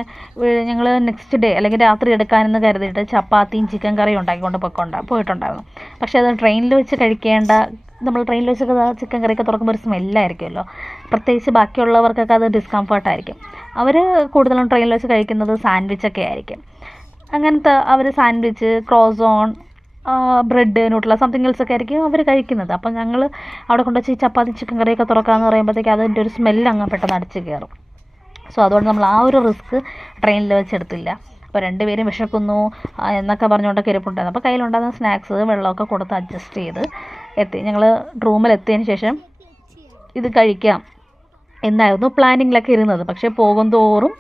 ഞങ്ങൾ നെക്സ്റ്റ് ഡേ അല്ലെങ്കിൽ രാത്രി എടുക്കാനെന്ന് കരുതിയിട്ട് ചപ്പാത്തിയും ചിക്കൻ കറിയും ഉണ്ടാക്കിക്കൊണ്ട് പോയിട്ടുണ്ടായിരുന്നു. പക്ഷേ അത് ട്രെയിനിൽ വെച്ച് കഴിക്കേണ്ട, നമ്മൾ ട്രെയിനിൽ വെച്ചൊക്കെ ചിക്കൻ കറിയൊക്കെ തുറക്കുമ്പോൾ ഒരു സ്മെല്ലായിരിക്കുമല്ലോ. പ്രത്യേകിച്ച് ബാക്കിയുള്ളവർക്കൊക്കെ അത് ഡിസ്കംഫർട്ടായിരിക്കും. അവർ കൂടുതലും ട്രെയിനിൽ വെച്ച് കഴിക്കുന്നത് സാൻഡ്വിച്ചൊക്കെ ആയിരിക്കും. അങ്ങനത്തെ അവർ സാൻഡ്വിച്ച്, ക്രോസോൺ, ബ്രെഡ്, ന്യൂട്രല, സംതിങ് എൽസ് ഒക്കെ ആയിരിക്കും അവർ കഴിക്കുന്നത്. അപ്പം ഞങ്ങൾ അവിടെ കൊണ്ടുവച്ച് ഈ ചപ്പാത്തി ചിക്കൻ കറിയൊക്കെ തുറക്കാമെന്ന് പറയുമ്പോഴത്തേക്ക് അതിൻ്റെ ഒരു സ്മെല്ല് അങ്ങ് പെട്ടെന്ന് അടിച്ച് കയറും. സോ അതുകൊണ്ട് നമ്മൾ ആ ഒരു റിസ്ക് ട്രെയിനിൽ വെച്ചെടുത്തില്ല. അപ്പോൾ രണ്ടുപേരും വിശക്കുന്നു എന്നൊക്കെ പറഞ്ഞുകൊണ്ടൊക്കെ ഇരിപ്പുണ്ടായിരുന്നു. അപ്പോൾ കയ്യിലുണ്ടാകുന്ന സ്നാക്സ് വെള്ളമൊക്കെ കൊടുത്ത് അഡ്ജസ്റ്റ് ചെയ്ത് എത്തി. ഞങ്ങൾ റൂമിലെത്തിയതിന് ശേഷം ഇത് കഴിക്കാം എന്നായിരുന്നു പ്ലാനിങ്ങിലൊക്കെ ഇരുന്നത്. പക്ഷേ പോകും തോറും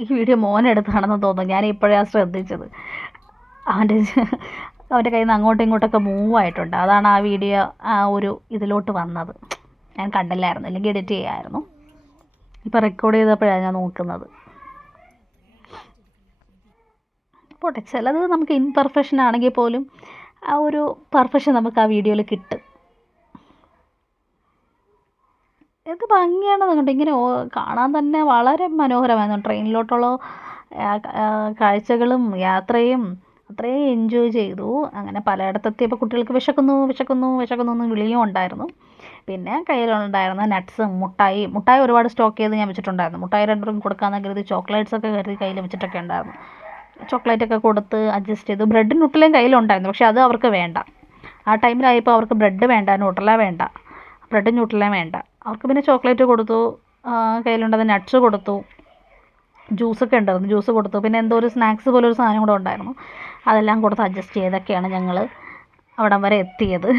ഈ വീഡിയോ മോനെടുത്താണെന്ന് തോന്നുന്നു, ഞാൻ ഇപ്പോഴാണ് ശ്രദ്ധിച്ചത്. അവൻ്റെ കയ്യിൽ നിന്ന് അങ്ങോട്ടും ഇങ്ങോട്ടൊക്കെ മൂവ് ആയിട്ടുണ്ട്. അതാണ് ആ വീഡിയോ ആ ഒരു ഇതിലോട്ട് വന്നത്. ഞാൻ കണ്ടില്ലായിരുന്നു, അല്ലെങ്കിൽ എഡിറ്റ് ചെയ്യാമായിരുന്നു. ഇപ്പോൾ റെക്കോർഡ് ചെയ്തപ്പോഴാണ് ഞാൻ നോക്കുന്നത്. പോട്ടെ, ചിലത് നമുക്ക് ഇൻപെർഫെക്ഷൻ ആണെങ്കിൽ പോലും ആ ഒരു പെർഫെക്ഷൻ നമുക്ക് ആ വീഡിയോയിൽ കിട്ടും. എന്ത് ഭംഗിയാണെന്ന് കണ്ടോ, ഇങ്ങനെ കാണാൻ തന്നെ വളരെ മനോഹരമായിരുന്നു. ട്രെയിനിലോട്ടുള്ള കാഴ്ചകളും യാത്രയും അത്രയും എൻജോയ് ചെയ്തു. അങ്ങനെ പലയിടത്തെത്തിയപ്പോൾ കുട്ടികൾക്ക് വിശക്കുന്നു എന്ന് വിളിയും ഉണ്ടായിരുന്നു. പിന്നെ കയ്യിലുണ്ടായിരുന്ന നട്ട്സും മുട്ടായി ഒരുപാട് സ്റ്റോക്ക് ചെയ്ത് ഞാൻ വെച്ചിട്ടുണ്ടായിരുന്നു. മുട്ടായി 2 പേർക്കും കൊടുക്കാമെന്ന് കരുതി ചോക്ലേറ്റ്സൊക്കെ കരുതി കയ്യിൽ വെച്ചിട്ടൊക്കെ ഉണ്ടായിരുന്നു. ചോക്ലേറ്റൊക്കെ കൊടുത്ത് അഡ്ജസ്റ്റ് ചെയ്തു. ബ്രെഡും ന്യൂട്രലയും കയ്യിലുണ്ടായിരുന്നു, പക്ഷെ അത് അവർക്ക് വേണ്ട. ആ ടൈമിലായപ്പോൾ അവർക്ക് ബ്രെഡ് വേണ്ട, ന്യൂട്രല വേണ്ട, ബ്രെഡും ന്യൂട്രലയും വേണ്ട. അവർക്ക് പിന്നെ ചോക്ലേറ്റ് കൊടുത്തു, കയ്യിലുണ്ടായിരുന്ന നട്ട്സ് കൊടുത്തു, ജ്യൂസൊക്കെ ഉണ്ടായിരുന്നു, ജ്യൂസ് കൊടുത്തു. പിന്നെ എന്തോ ഒരു സ്നാക്സ് പോലൊരു സാധനം കൂടെ ഉണ്ടായിരുന്നു. അതെല്ലാം കൊടുത്ത് അഡ്ജസ്റ്റ് ചെയ്തൊക്കെയാണ് ഞങ്ങൾ അവിടം വരെ എത്തിയത്.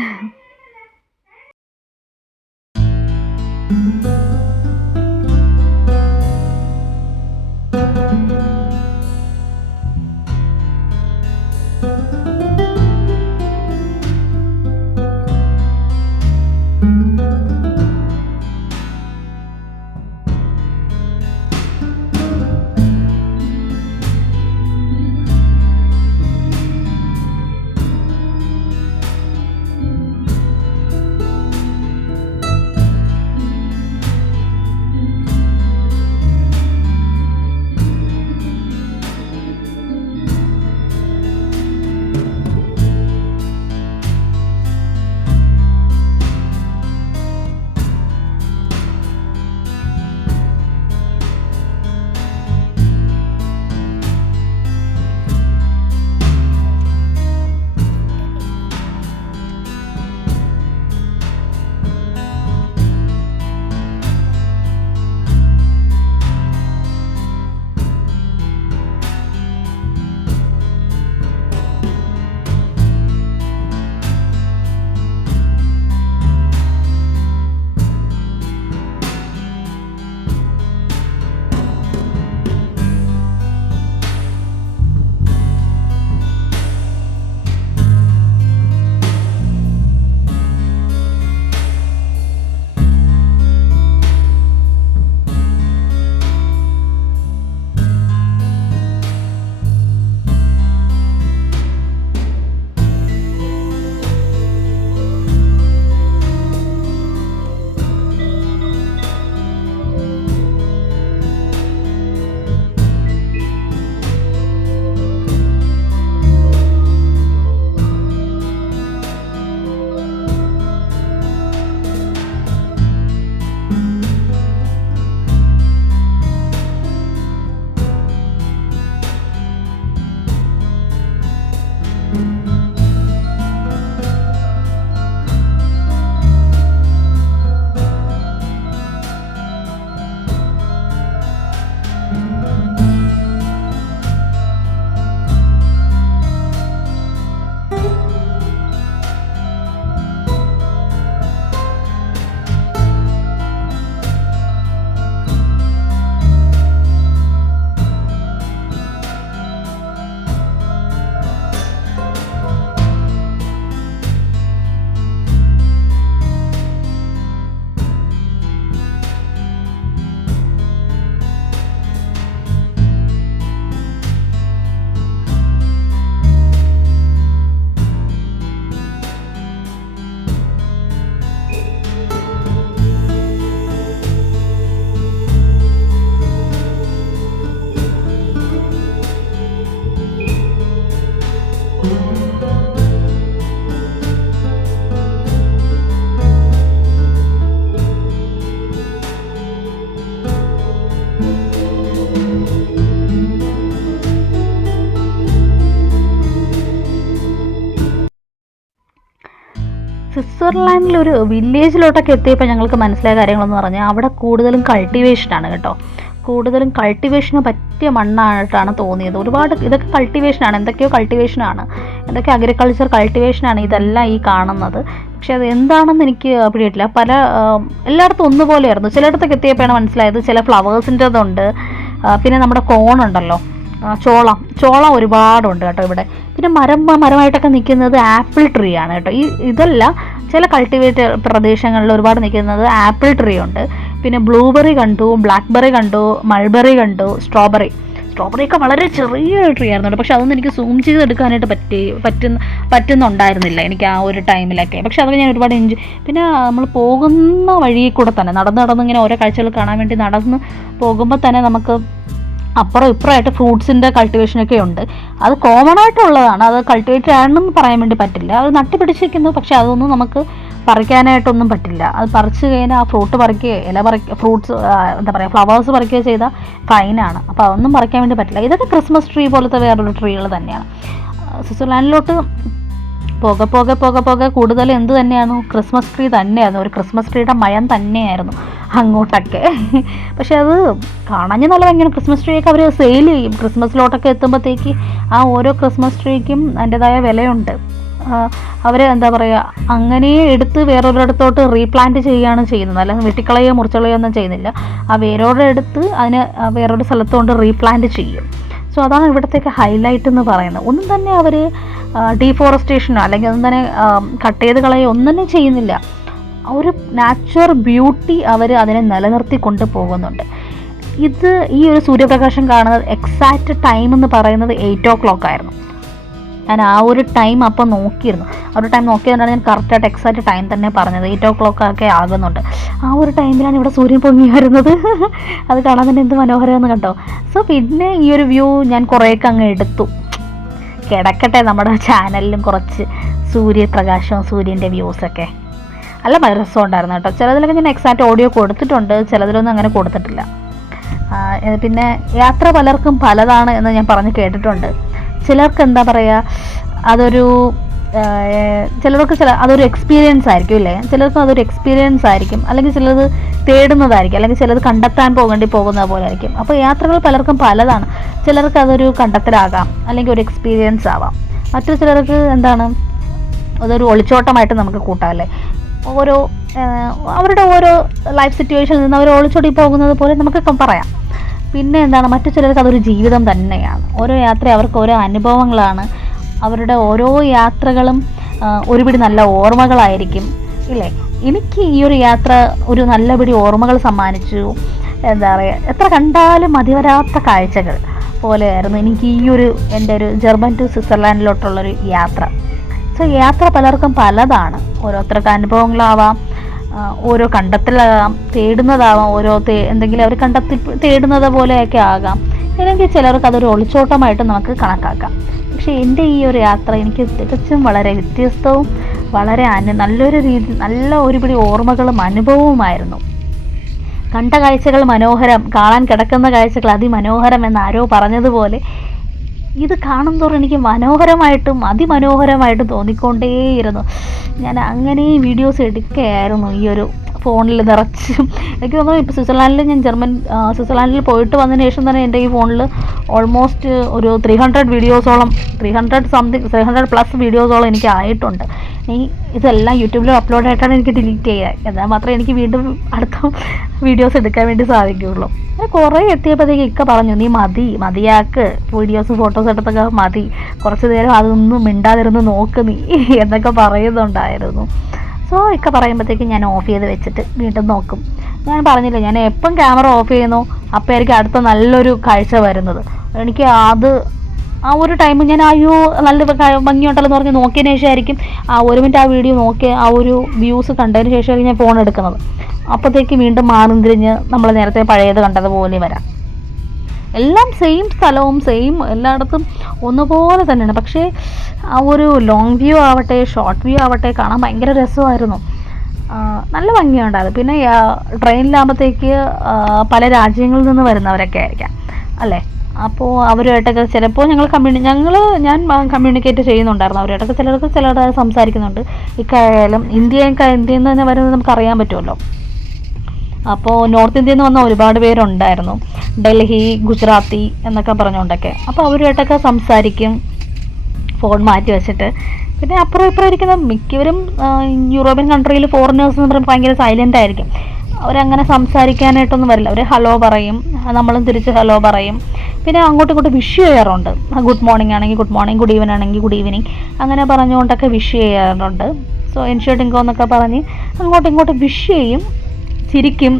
സ്വിറ്റ്സർലാൻഡിലൊരു വില്ലേജിലോട്ടൊക്കെ എത്തിയപ്പോൾ ഞങ്ങൾക്ക് മനസ്സിലായ കാര്യങ്ങളെന്ന് പറഞ്ഞാൽ അവിടെ കൂടുതലും കൾട്ടിവേഷനാണ് കേട്ടോ. കൂടുതലും കൾട്ടിവേഷന് പറ്റിയ മണ്ണായിട്ടാണ് തോന്നിയത്. ഒരുപാട് ഇതൊക്കെ കൾട്ടിവേഷനാണ്, എന്തൊക്കെയോ കൾട്ടിവേഷനാണ്, എന്തൊക്കെ അഗ്രികൾച്ചർ കൾട്ടിവേഷനാണ് ഇതെല്ലാം ഈ കാണുന്നത്. പക്ഷെ അത് എന്താണെന്ന് എനിക്ക് പിടിയിട്ടില്ല. എല്ലായിടത്തും ഒന്നുപോലെയായിരുന്നു. ചിലയിടത്തൊക്കെ എത്തിയപ്പോഴാണ് മനസ്സിലായത് ചില ഫ്ലവേഴ്സിൻ്റെതുണ്ട്, പിന്നെ നമ്മുടെ കോണുണ്ടല്ലോ, ചോളം ഒരുപാടുണ്ട് കേട്ടോ ഇവിടെ. പിന്നെ മരമായിട്ടൊക്കെ നിൽക്കുന്നത് ആപ്പിൾ ട്രീ ആണ് കേട്ടോ. ഇതല്ല, ചില കൾട്ടിവേറ്റ് പ്രദേശങ്ങളിൽ ഒരുപാട് നിൽക്കുന്നത് ആപ്പിൾ ട്രീ ഉണ്ട്. പിന്നെ ബ്ലൂബെറി കണ്ടു, ബ്ലാക്ക്ബെറി കണ്ടു, മൾബെറി കണ്ടു, സ്ട്രോബെറിയൊക്കെ വളരെ ചെറിയ ട്രീ ആയിരുന്നു. പക്ഷെ അതൊന്നും എനിക്ക് സൂം ചെയ്തെടുക്കാനായിട്ട് പറ്റുന്നുണ്ടായിരുന്നില്ല എനിക്ക് ആ ഒരു ടൈമിലൊക്കെ. പക്ഷെ അതൊക്കെ ഞാൻ ഒരുപാട് പിന്നെ നമ്മൾ പോകുന്ന വഴിയിൽ കൂടെ തന്നെ നടന്ന് ഇങ്ങനെ ഓരോ കാഴ്ചകൾ കാണാൻ വേണ്ടി നടന്ന് പോകുമ്പോൾ തന്നെ നമുക്ക് അപ്പുറം ഇപ്പുറമായിട്ട് ഫ്രൂട്ട്സിൻ്റെ കൾട്ടിവേഷനൊക്കെ ഉണ്ട്. അത് കോമൺ ആയിട്ടുള്ളതാണ്, അത് കൾട്ടിവേറ്റഡ് ആണെന്ന് പറയാൻ വേണ്ടി പറ്റില്ല. അത് നട്ടുപിടിച്ചിരിക്കുന്നു, പക്ഷെ അതൊന്നും നമുക്ക് പറിക്കാനായിട്ടൊന്നും പറ്റില്ല. അത് പറിച്ചു കഴിഞ്ഞാൽ ആ ഫ്രൂട്ട് പറിക്കുകയോ ഫ്രൂട്ട്സ് എന്താ പറയുക, ഫ്ലവേഴ്സ് പറിക്കുകയോ ചെയ്താൽ ഫൈനാണ്. അപ്പോൾ അതൊന്നും പറിക്കാൻ വേണ്ടി പറ്റില്ല. ഇതൊക്കെ ക്രിസ്മസ് ട്രീ പോലത്തെ വേറൊരു ട്രീകൾ തന്നെയാണ്. സ്വിറ്റ്സർലാൻഡിലോട്ട് പോകെ കൂടുതൽ എന്ത് തന്നെയാണ്, ക്രിസ്മസ് ട്രീ തന്നെയായിരുന്നു. ഒരു ക്രിസ്മസ് ട്രീയുടെ മയം തന്നെയായിരുന്നു അങ്ങോട്ടൊക്കെ. പക്ഷെ അത് കാണാൻ നല്ല ഭംഗിയാണ്. ക്രിസ്മസ് ട്രീ ഒക്കെ അവർ സെയിൽ ചെയ്യും. ക്രിസ്മസിലോട്ടൊക്കെ എത്തുമ്പോഴത്തേക്ക് ആ ഓരോ ക്രിസ്മസ് ട്രീക്കും അതിൻ്റെതായ വിലയുണ്ട്. അവർ എന്താ പറയുക, അങ്ങനെ എടുത്ത് വേറൊരിടത്തോട്ട് റീപ്ലാന്റ് ചെയ്യുകയാണ് ചെയ്യുന്നത്. അല്ലെങ്കിൽ വെട്ടിക്കളയോ മുറിച്ചളയോ ഒന്നും ചെയ്യുന്നില്ല. ആ വേരോടെ എടുത്ത് അതിന് വേറൊരു സ്ഥലത്തുകൊണ്ട് റീപ്ലാന്റ് ചെയ്യും. സോ അതാണ് ഇവിടത്തേക്ക് ഹൈലൈറ്റ് എന്ന് പറയുന്നത്. ഒന്നും തന്നെ അവർ ഡീഫോറസ്റ്റേഷനോ അല്ലെങ്കിൽ ഒന്നും തന്നെ കട്ട് ചെയ്ത് കളയോ ഒന്നും തന്നെ ചെയ്യുന്നില്ല. ഒരു നാച്ചുറൽ ബ്യൂട്ടി അവർ അതിനെ നിലനിർത്തി കൊണ്ടുപോകുന്നുണ്ട്. ഈ ഒരു സൂര്യപ്രകാശം കാണുന്നത് എക്സാക്റ്റ് ടൈം എന്ന് പറയുന്നത് 8 o'clock ആയിരുന്നു. ഞാൻ ആ ഒരു ടൈം അപ്പം നോക്കിയിരുന്നു. ആ ഒരു ടൈം നോക്കിയതുകൊണ്ടാണ് ഞാൻ കറക്റ്റായിട്ട് എക്സാക്റ്റ് ടൈം തന്നെ പറഞ്ഞത്. 8 o'clock ഒക്കെ ആകുന്നുണ്ട്. ആ ഒരു ടൈമിലാണ് ഇവിടെ സൂര്യൻ പൊങ്ങി വരുന്നത്. അത് കാണാൻ തന്നെ എന്ത് മനോഹരമെന്ന് കണ്ടോ. സോ പിന്നെ ഈ ഒരു വ്യൂ ഞാൻ കുറേയൊക്കെ അങ്ങ് എടുത്തു. കിടക്കട്ടെ നമ്മുടെ ചാനലിലും കുറച്ച് സൂര്യപ്രകാശവും സൂര്യൻ്റെ വ്യൂസൊക്കെ. നല്ല രസമുണ്ടായിരുന്നു കേട്ടോ. ചിലതിലൊക്കെ ഞാൻ എക്സാക്റ്റ് ഓഡിയോ കൊടുത്തിട്ടുണ്ട്, ചിലതിലൊന്നും അങ്ങനെ കൊടുത്തിട്ടില്ല. പിന്നെ യാത്ര പലർക്കും പലതാണ് എന്ന് ഞാൻ പറഞ്ഞ് കേട്ടിട്ടുണ്ട്. ചിലർക്ക് എന്താ പറയുക, അതൊരു എക്സ്പീരിയൻസ് ആയിരിക്കും ഇല്ലേ. ചിലർക്ക് അതൊരു എക്സ്പീരിയൻസ് ആയിരിക്കും, അല്ലെങ്കിൽ ചിലത് തേടുന്നതായിരിക്കും, അല്ലെങ്കിൽ ചിലത് കണ്ടെത്താൻ പോകുന്ന പോലെ ആയിരിക്കും. അപ്പോൾ യാത്രകൾ പലർക്കും പലതാണ്. ചിലർക്ക് അതൊരു കണ്ടെത്തലാകാം, അല്ലെങ്കിൽ ഒരു എക്സ്പീരിയൻസ് ആവാം. മറ്റു ചിലർക്ക് അതൊരു ഒളിച്ചോട്ടമായിട്ട് നമുക്ക് കൂട്ടാം അല്ലേ. അവരുടെ ഓരോ ലൈഫ് സിറ്റുവേഷനിൽ നിന്ന് അവർ ഒളിച്ചോടി പോകുന്നത് പോലെ നമുക്ക് പറയാം. പിന്നെ മറ്റു ചിലർക്ക് അതൊരു ജീവിതം തന്നെയാണ്. ഓരോ യാത്ര അവർക്ക് ഓരോ അനുഭവങ്ങളാണ്. അവരുടെ ഓരോ യാത്രകളും ഒരുപിടി നല്ല ഓർമ്മകളായിരിക്കും ഇല്ലേ. എനിക്ക് ഈ ഒരു യാത്ര ഒരു നല്ലപിടി ഓർമ്മകൾ സമ്മാനിച്ചു. എന്താ പറയുക, എത്ര കണ്ടാലും മതിവരാത്ത കാഴ്ചകൾ പോലെയായിരുന്നു എനിക്ക് എൻ്റെ ഒരു ജർമ്മൻ ടു സ്വിറ്റ്സർലാൻഡിലോട്ടുള്ളൊരു യാത്ര. സോ യാത്ര പലർക്കും പലതാണ്. ഓരോരുത്തർക്ക് അനുഭവങ്ങളാവാം, ഓരോ കണ്ടെത്തലാകാം, തേടുന്നതാവാം, എന്തെങ്കിലും അവർ തേടുന്നത് പോലെയൊക്കെ ആകാം. അല്ലെങ്കിൽ ചിലർക്ക് അതൊരു ഒളിച്ചോട്ടമായിട്ട് നമുക്ക് കണക്കാക്കാം. പക്ഷേ എൻ്റെ ഈ ഒരു യാത്ര എനിക്ക് തികച്ചും വളരെ വ്യത്യസ്തവും വളരെ നല്ല ഒരുപിടി ഓർമ്മകളും അനുഭവവുമായിരുന്നു. കണ്ട കാഴ്ചകൾ മനോഹരം, കാണാൻ കിടക്കുന്ന കാഴ്ചകൾ അതിമനോഹരം എന്ന് ആരോ പറഞ്ഞതുപോലെ ഇത് കാണും തോറും എനിക്ക് അതിമനോഹരമായിട്ടും തോന്നിക്കൊണ്ടേയിരുന്നു. ഞാൻ അങ്ങനെ വീഡിയോസ് എടുക്കുകയായിരുന്നു ഈ ഒരു ഫോണിൽ നിറച്ചും. എനിക്ക് തോന്നുന്നു ഇപ്പോൾ സ്വിറ്റ്സർലാൻഡിൽ പോയിട്ട് വന്നതിന് ശേഷം തന്നെ എൻ്റെ ഈ ഫോണിൽ ഓൾമോസ്റ്റ് ഒരു 300 വീഡിയോസോളം 300+ വീഡിയോസോളം എനിക്ക് ആയിട്ടുണ്ട്. ഇതെല്ലാം യൂട്യൂബിൽ അപ്ലോഡ് ആയിട്ടാണ് എനിക്ക് ഡിലീറ്റ് ചെയ്യുക. എന്നാൽ മാത്രമേ എനിക്ക് വീണ്ടും അടുത്ത വീഡിയോസ് എടുക്കാൻ വേണ്ടി സാധിക്കുകയുള്ളൂ. കുറേ എത്തിയപ്പോഴത്തേക്ക് ഇക്ക പറഞ്ഞു, നീ മതിയാക്ക്, വീഡിയോസും ഫോട്ടോസ് എടുത്തൊക്കെ മതി, കുറച്ച് നേരം അതൊന്നും മിണ്ടാതിരുന്ന് നോക്ക് നീ എന്നൊക്കെ പറയുന്നുണ്ടായിരുന്നു. സോ ഇക്ക പറയുമ്പോഴത്തേക്ക് ഞാൻ ഓഫ് ചെയ്ത് വെച്ചിട്ട് വീണ്ടും നോക്കും. ഞാൻ പറഞ്ഞില്ല, ഞാൻ എപ്പം ക്യാമറ ഓഫ് ചെയ്യുന്നു അപ്പോൾ ആയിരിക്കും അടുത്ത നല്ലൊരു കാഴ്ച വരുന്നത്. എനിക്ക് ആ ഒരു ടൈം ഞാൻ നല്ല ഭംഗിയുണ്ടല്ലോ എന്ന് പറഞ്ഞ് നോക്കിയതിന് ശേഷമായിരിക്കും 1 മിനിറ്റ് ആ വീഡിയോ നോക്കി ആ ഒരു വ്യൂസ് കണ്ടതിന് ശേഷമായിരിക്കും ഞാൻ ഫോൺ എടുക്കുന്നത്. അപ്പോഴത്തേക്ക് വീണ്ടും മാറും തിരിഞ്ഞ് നമ്മൾ നേരത്തെ പഴയത് കണ്ടതുപോലെ വരാം. എല്ലാം സെയിം സ്ഥലവും എല്ലായിടത്തും ഒന്നുപോലെ തന്നെയാണ്. പക്ഷേ ആ ഒരു ലോങ് വ്യൂ ആവട്ടെ ഷോർട്ട് വ്യൂ ആവട്ടെ കാണാൻ ഭയങ്കര രസമായിരുന്നു. നല്ല ഭംഗിയുണ്ടായിരുന്നു. പിന്നെ ട്രെയിനിലാകുമ്പോഴത്തേക്ക് പല രാജ്യങ്ങളിൽ നിന്ന് വരുന്നവരൊക്കെ ആയിരിക്കാം അല്ലേ. അപ്പോൾ അവരുമായിട്ടൊക്കെ ചിലപ്പോൾ ഞാൻ കമ്മ്യൂണിക്കേറ്റ് ചെയ്യുന്നുണ്ടായിരുന്നു അവരുമായിട്ടൊക്കെ. ചിലരുടെ സംസാരിക്കുന്നുണ്ട്. ഇക്കായാലും ഇന്ത്യയിൽ നിന്ന് തന്നെ വരുന്നത് നമുക്കറിയാൻ പറ്റുമല്ലോ. അപ്പോൾ നോർത്ത് ഇന്ത്യയിൽ നിന്ന് വന്ന ഒരുപാട് പേരുണ്ടായിരുന്നു, ഡൽഹി, ഗുജറാത്തി എന്നൊക്കെ പറഞ്ഞുകൊണ്ടൊക്കെ. അപ്പോൾ അവരുമായിട്ടൊക്കെ സംസാരിക്കും ഫോൺ മാറ്റി വെച്ചിട്ട്. പിന്നെ അപ്പുറം ഇപ്പുറം ഇരിക്കുന്ന മിക്കവരും യൂറോപ്യൻ കൺട്രിയിൽ ഫോറിനേഴ്സ് എന്ന് പറയുമ്പോൾ ഭയങ്കര സൈലൻ്റ് ആയിരിക്കും. അവരങ്ങനെ സംസാരിക്കാനായിട്ടൊന്നും വരില്ല. അവർ ഹലോ പറയും, നമ്മളും തിരിച്ച് ഹലോ പറയും. പിന്നെ അങ്ങോട്ടും ഇങ്ങോട്ടും വിഷ് ചെയ്യാറുണ്ട്. ഗുഡ് മോർണിംഗ് ആണെങ്കിൽ ഗുഡ് മോർണിംഗ്, ഗുഡ് ഈവനിങ് ആണെങ്കിൽ ഗുഡ് ഈവനിങ്, അങ്ങനെ പറഞ്ഞുകൊണ്ടൊക്കെ വിഷ് ചെയ്യാറുണ്ട്. സോ ഇൻഷോട്ടിങ്കോ എന്നൊക്കെ പറഞ്ഞ് അങ്ങോട്ടും ഇങ്ങോട്ടും വിഷ് ചെയ്യും, ചിരിക്കും.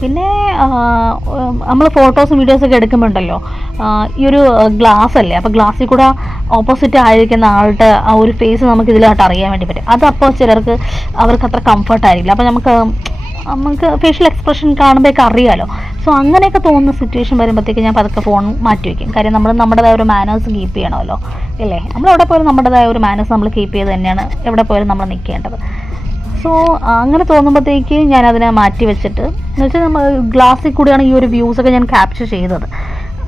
പിന്നെ നമ്മൾ ഫോട്ടോസും വീഡിയോസൊക്കെ എടുക്കുമ്പോണ്ടല്ലോ, ഈ ഒരു ഗ്ലാസ് അല്ലേ, അപ്പോൾ ഗ്ലാസ്സിൽ കൂടെ ഓപ്പോസിറ്റ് ആയിരിക്കുന്ന ആളുടെ ആ ഒരു ഫേസ് നമുക്ക് ഇതിലായിട്ട് അറിയാൻ വേണ്ടി പറ്റും. അതപ്പോൾ ചിലർക്ക് അവർക്ക് അത്ര കംഫർട്ടായിരിക്കില്ല. അപ്പോൾ നമുക്ക് ഫേഷ്യൽ എക്സ്പ്രഷൻ കാണുമ്പോഴേക്ക് അറിയാമല്ലോ. സോ അങ്ങനെയൊക്കെ തോന്നുന്ന സിറ്റുവേഷൻ വരുമ്പോഴത്തേക്ക് ഞാൻ പതുക്കെ ഫോൺ മാറ്റി വയ്ക്കും. കാര്യം നമ്മൾ നമ്മുടേതായ ഒരു മാനേഴ്സ് കീപ്പ് ചെയ്യണമല്ലോ, ഇല്ലേ? നമ്മൾ എവിടെ പോയാലും നമ്മുടേതായ ഒരു മാനേഴ്സ് നമ്മൾ കീപ്പ് ചെയ്ത് തന്നെയാണ് എവിടെ പോയാലും നമ്മൾ നിൽക്കേണ്ടത്. സോ അങ്ങനെ തോന്നുമ്പോഴത്തേക്ക് ഞാനതിനെ മാറ്റി വെച്ചിട്ട്, എന്ന് വെച്ചാൽ നമ്മൾ ഗ്ലാസ്സിൽ കൂടിയാണ് ഈ ഒരു വ്യൂസൊക്കെ ഞാൻ ക്യാപ്ചർ ചെയ്തത്.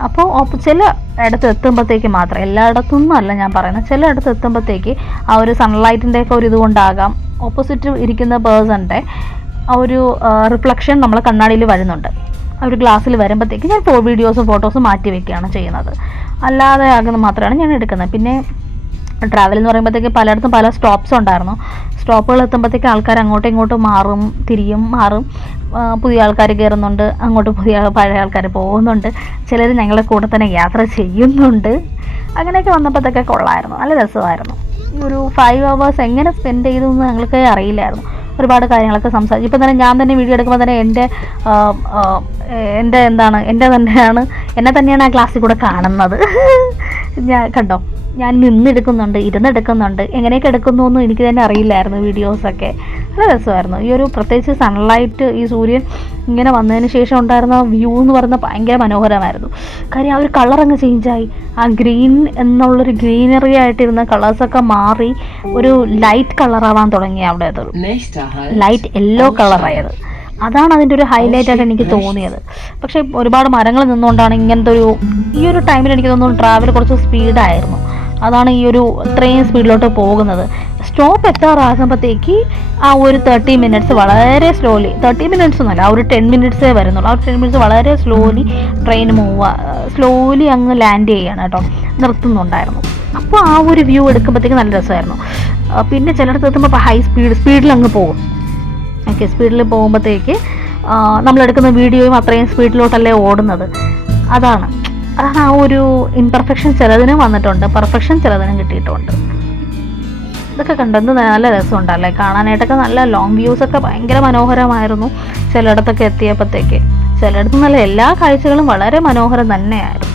അപ്പോൾ ചില ഇടത്ത് എത്തുമ്പോഴത്തേക്ക് മാത്രം, എല്ലായിടത്തുനിന്നും അല്ല ഞാൻ പറയുന്നത്, ചില ഇടത്ത് എത്തുമ്പോഴത്തേക്ക് ആ ഒരു സൺലൈറ്റിൻ്റെയൊക്കെ ഒരു ഇതുകൊണ്ടാകാം ഓപ്പോസിറ്റ് ഇരിക്കുന്ന പേഴ്സണിൻ്റെ ആ ഒരു റിഫ്ലക്ഷൻ നമ്മളെ കണ്ണാടിയിൽ വരുന്നുണ്ട്. ആ ഒരു ഗ്ലാസ്സിൽ വരുമ്പോഴത്തേക്ക് ഞാൻ വീഡിയോസും ഫോട്ടോസും മാറ്റി വയ്ക്കുകയാണ് ചെയ്യുന്നത്. അല്ലാതെ ആകുന്ന മാത്രമാണ് ഞാൻ എടുക്കുന്നത്. പിന്നെ ട്രാവൽ എന്ന് പറയുമ്പോഴത്തേക്ക് പലയിടത്തും പല സ്റ്റോപ്സ് ഉണ്ടായിരുന്നു. സ്റ്റോപ്പുകൾ എത്തുമ്പോഴത്തേക്ക് ആൾക്കാർ അങ്ങോട്ടും ഇങ്ങോട്ടും മാറും, പുതിയ ആൾക്കാർ കയറുന്നുണ്ട്, അങ്ങോട്ട് പഴയ ആൾക്കാർ പോകുന്നുണ്ട്, ചിലർ ഞങ്ങളുടെ കൂടെ തന്നെ യാത്ര ചെയ്യുന്നുണ്ട്. അങ്ങനെയൊക്കെ വന്നപ്പോഴത്തേക്ക് കൊള്ളായിരുന്നു, നല്ല രസമായിരുന്നു. ഈ ഒരു 5 hours എങ്ങനെ സ്പെൻഡ് ചെയ്തു എന്ന് ഞങ്ങൾക്ക് അറിയില്ലായിരുന്നു. ഒരുപാട് കാര്യങ്ങളൊക്കെ സംസാരിച്ചു. ഇപ്പം തന്നെ ഞാൻ തന്നെ വീഡിയോ എടുക്കുമ്പോൾ തന്നെ എന്നെ തന്നെയാണ് ആ ക്ലാസ്സിൽ കൂടെ കാണുന്നത്. ഞാൻ കണ്ടോ, ഞാൻ നിന്നെടുക്കുന്നുണ്ട്, ഇരുന്നെടുക്കുന്നുണ്ട്, എങ്ങനെയൊക്കെ എടുക്കുന്നു എന്നും എനിക്ക് തന്നെ അറിയില്ലായിരുന്നു. വീഡിയോസൊക്കെ നല്ല രസമായിരുന്നു. ഈ ഒരു പ്രത്യേകിച്ച് സൺലൈറ്റ്, ഈ സൂര്യൻ ഇങ്ങനെ വന്നതിന് ശേഷം ഉണ്ടായിരുന്ന വ്യൂ എന്ന് പറയുന്നത് ഭയങ്കര മനോഹരമായിരുന്നു. കാര്യം ആ ഒരു കളറങ്ങ് ചേഞ്ചായി. ആ ഗ്രീൻ എന്നുള്ളൊരു ഗ്രീനറി ആയിട്ടിരുന്ന കളേഴ്സൊക്കെ മാറി ഒരു ലൈറ്റ് കളറാവാൻ തുടങ്ങി. അവിടെ അത് ലൈറ്റ് യെല്ലോ കളറായത്. അതാണ് അതിൻ്റെ ഒരു ഹൈലൈറ്റ് ആയിട്ട് എനിക്ക് തോന്നിയത്. പക്ഷേ ഒരുപാട് മരങ്ങൾ നിന്നുകൊണ്ടാണ് ഇങ്ങനത്തെ ഈ ഒരു ടൈമിൽ എനിക്ക് തോന്നുന്നു ട്രാവൽ കുറച്ച് സ്പീഡായിരുന്നു. അതാണ് ഈ ഒരു ഇത്രയും സ്പീഡിലോട്ട് പോകുന്നത്. സ്റ്റോപ്പ് എത്താറാകുമ്പോഴത്തേക്ക് ആ ഒരു 30 minutes വളരെ സ്ലോലി, 30 minutes ഒന്നുമല്ല, ആ ഒരു 10 minutes വരുന്നുള്ളൂ. ആ ഒരു 10 minutes വളരെ സ്ലോലി ട്രെയിൻ സ്ലോലി അങ്ങ് ലാൻഡ് ചെയ്യാണ് കേട്ടോ, നിർത്തുന്നുണ്ടായിരുന്നു. അപ്പോൾ ആ ഒരു വ്യൂ എടുക്കുമ്പോഴത്തേക്ക് നല്ല രസമായിരുന്നു. പിന്നെ ചിലയിടത്ത് എത്തുമ്പോൾ ഹൈ സ്പീഡിൽ അങ്ങ് പോകും. ഓക്കെ, സ്പീഡിൽ പോകുമ്പോഴത്തേക്ക് നമ്മളെടുക്കുന്ന വീഡിയോയും അത്രയും സ്പീഡിലോട്ടല്ലേ ഓടുന്നത്. അതാണ് ആ ഒരു ഇംപെർഫെക്ഷൻ ചിലതിനും വന്നിട്ടുണ്ട്, പെർഫെക്ഷൻ ചിലതിനും കിട്ടിയിട്ടുണ്ട്. ഇതൊക്കെ കണ്ടെന്ന് നല്ല രസമുണ്ടല്ലേ കാണാനായിട്ടൊക്കെ. നല്ല ലോങ് വ്യൂസൊക്കെ ഭയങ്കര മനോഹരമായിരുന്നു ചിലയിടത്തൊക്കെ എത്തിയപ്പോഴത്തേക്ക്. ചിലയിടത്ത് നല്ല എല്ലാ കാഴ്ചകളും വളരെ മനോഹരം തന്നെയായിരുന്നു.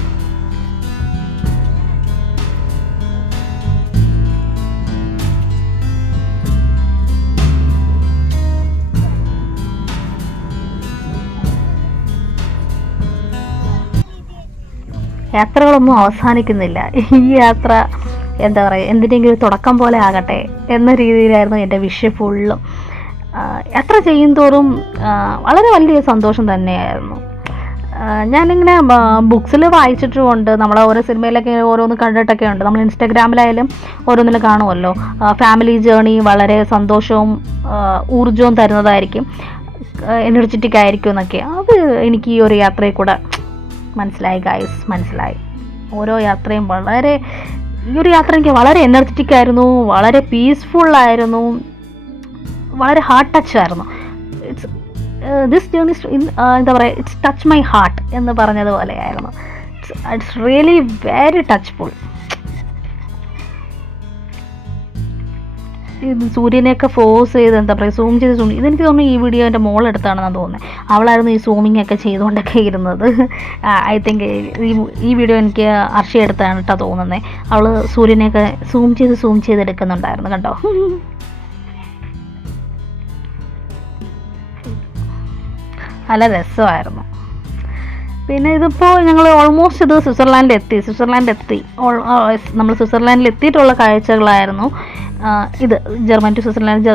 യാത്രകളൊന്നും അവസാനിക്കുന്നില്ല. ഈ യാത്ര എന്താ പറയുക, എന്തിനെങ്കിലും തുടക്കം പോലെ ആകട്ടെ എന്ന രീതിയിലായിരുന്നു എൻ്റെ വിഷ് ഫുള്ളും. യാത്ര ചെയ്യും തോറും വളരെ വലിയ സന്തോഷം തന്നെയായിരുന്നു. ഞാനിങ്ങനെ ബുക്സിൽ വായിച്ചിട്ടുമുണ്ട്, നമ്മളെ ഓരോ സിനിമയിലൊക്കെ ഓരോന്ന് കണ്ടിട്ടൊക്കെ ഉണ്ട്. നമ്മൾ ഇൻസ്റ്റാഗ്രാമിലായാലും ഓരോന്നിലും കാണുമല്ലോ, ഫാമിലി ജേണി വളരെ സന്തോഷവും ഊർജവും തരുന്നതായിരിക്കും, എനർജറ്റിക് ആയിരിക്കും എന്നൊക്കെ. അത് എനിക്ക് ഈ ഒരു യാത്രയിൽ കൂടെ മനസ്സിലായി ഗൈസ്, മനസ്സിലായി. ഓരോ യാത്രയും ഈ ഒരു യാത്ര എനിക്ക് വളരെ എനർജറ്റിക് ആയിരുന്നു, വളരെ പീസ്ഫുള്ളായിരുന്നു, വളരെ ഹാർട്ട് ടച്ച് ആയിരുന്നു. ദിസ് ജേർണി എന്താ പറയുക, ഇറ്റ്സ് ടച്ച് മൈ ഹാർട്ട് എന്ന് പറഞ്ഞതുപോലെയായിരുന്നു. It's really very touchful. ഇത് സൂര്യനെയൊക്കെ ഫോഴ്സ് ചെയ്ത് എന്താ പറയുക, സൂം ചെയ്ത് ഇതെനിക്ക് തോന്നുന്നു ഈ വീഡിയോ എൻ്റെ മോളെടുത്താണെന്നാണ് തോന്നുന്നത്. അവളായിരുന്നു ഈ സൂമിങ് ഒക്കെ ചെയ്തുകൊണ്ടൊക്കെ ഇരുന്നത്. ഐ തിങ്ക് ഈ വീഡിയോ എനിക്ക് അർഷ എടുത്താണ് കേട്ടോ തോന്നുന്നത്. അവൾ സൂര്യനെയൊക്കെ സൂം ചെയ്ത് എടുക്കുന്നുണ്ടായിരുന്നു കേട്ടോ. നല്ല രസമായിരുന്നു. പിന്നെ ഇതിപ്പോൾ ഞങ്ങൾ ഓൾമോസ്റ്റ് സ്വിറ്റ്സർലാൻഡിൽ എത്തി. നമ്മൾ സ്വിറ്റ്സർലാൻഡിൽ എത്തിയിട്ടുള്ള കാഴ്ചകളായിരുന്നു ഇത്. ജർമ്മൻ ടു സ്വിറ്റ്സർലാൻഡ്,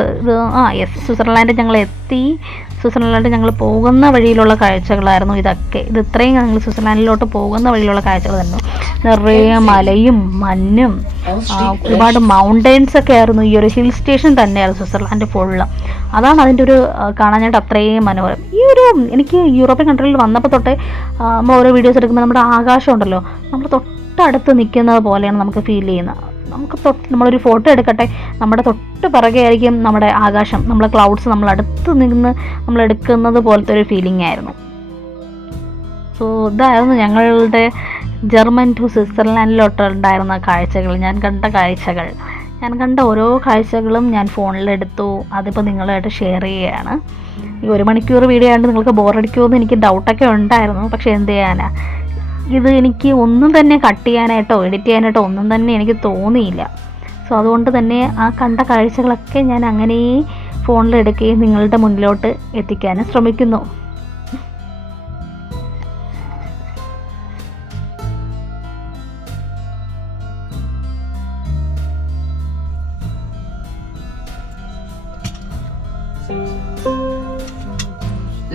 സ്വിറ്റ്സർലാൻഡ് ഞങ്ങൾ എത്തി. സ്വിറ്റ്സർലാൻഡ് ഞങ്ങൾ പോകുന്ന വഴിയിലുള്ള കാഴ്ചകളായിരുന്നു ഇതൊക്കെ. ഇത്രയും ഞങ്ങൾ സ്വിറ്റ്സർലാൻഡിലോട്ട് പോകുന്ന വഴിയിലുള്ള കാഴ്ചകളായിരുന്നു. നിറയെ മലയും മഞ്ഞും ഒരുപാട് മൗണ്ടെയ്ൻസ് ഒക്കെ ആയിരുന്നു. ഈ ഒരു ഹിൽ സ്റ്റേഷൻ തന്നെയായിരുന്നു സ്വിറ്റ്സർലാൻഡ് ഫുള്ള്. അതാണ് അതിൻ്റെ ഒരു കാണാനായിട്ട് അത്രയും മനോഹരം. എനിക്ക് യൂറോപ്യൻ കൺട്രിയിൽ വന്നപ്പോൾ തൊട്ടേ നമ്മൾ ഓരോ വീഡിയോസ് എടുക്കുമ്പോൾ നമ്മുടെ ആകാശം ഉണ്ടല്ലോ, നമ്മൾ തൊട്ടടുത്ത് നിൽക്കുന്നത് പോലെയാണ് നമുക്ക് ഫീൽ ചെയ്യുന്നത്. നമ്മളൊരു ഫോട്ടോ എടുക്കട്ടെ, നമ്മുടെ തൊട്ട് പിറകെ ആയിരിക്കും നമ്മുടെ ആകാശം, നമ്മളെ ക്ലൗഡ്സ് നമ്മളടുത്ത് നിന്ന് നമ്മൾ എടുക്കുന്നത് പോലത്തെ ഒരു ഫീലിംഗ് ആയിരുന്നു. സോ ഇതായിരുന്നു ഞങ്ങളുടെ ജർമ്മൻ ടു സ്വിറ്റ്സർലാൻഡിലോട്ടുണ്ടായിരുന്ന കാഴ്ചകൾ, ഞാൻ കണ്ട ഓരോ കാഴ്ചകളും ഞാൻ ഫോണിലെടുത്തു. അതിപ്പോൾ നിങ്ങളുമായിട്ട് ഷെയർ ചെയ്യുകയാണ്. ഈ 1 മണിക്കൂർ വീഡിയോ ആയതുകൊണ്ട് നിങ്ങൾക്ക് ബോറടിക്കുമെന്ന് എനിക്ക് ഡൗട്ടൊക്കെ ഉണ്ടായിരുന്നു. പക്ഷേ എന്ത് ചെയ്യാനാ, ഇത് എനിക്ക് ഒന്നും തന്നെ കട്ട് ചെയ്യാനായിട്ടോ എഡിറ്റ് ചെയ്യാനായിട്ടോ ഒന്നും തന്നെ എനിക്ക് തോന്നിയില്ല. സോ അതുകൊണ്ട് തന്നെ ആ കണ്ട കാഴ്ചകളൊക്കെ ഞാൻ അങ്ങനെ ഫോണിലെടുക്കുകയും നിങ്ങളുടെ മുന്നിലോട്ട് എത്തിക്കാനും ശ്രമിക്കുന്നു.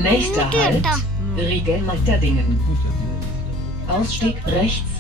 Nächster Halt, Riegel Magdadingen. Ausstieg rechts.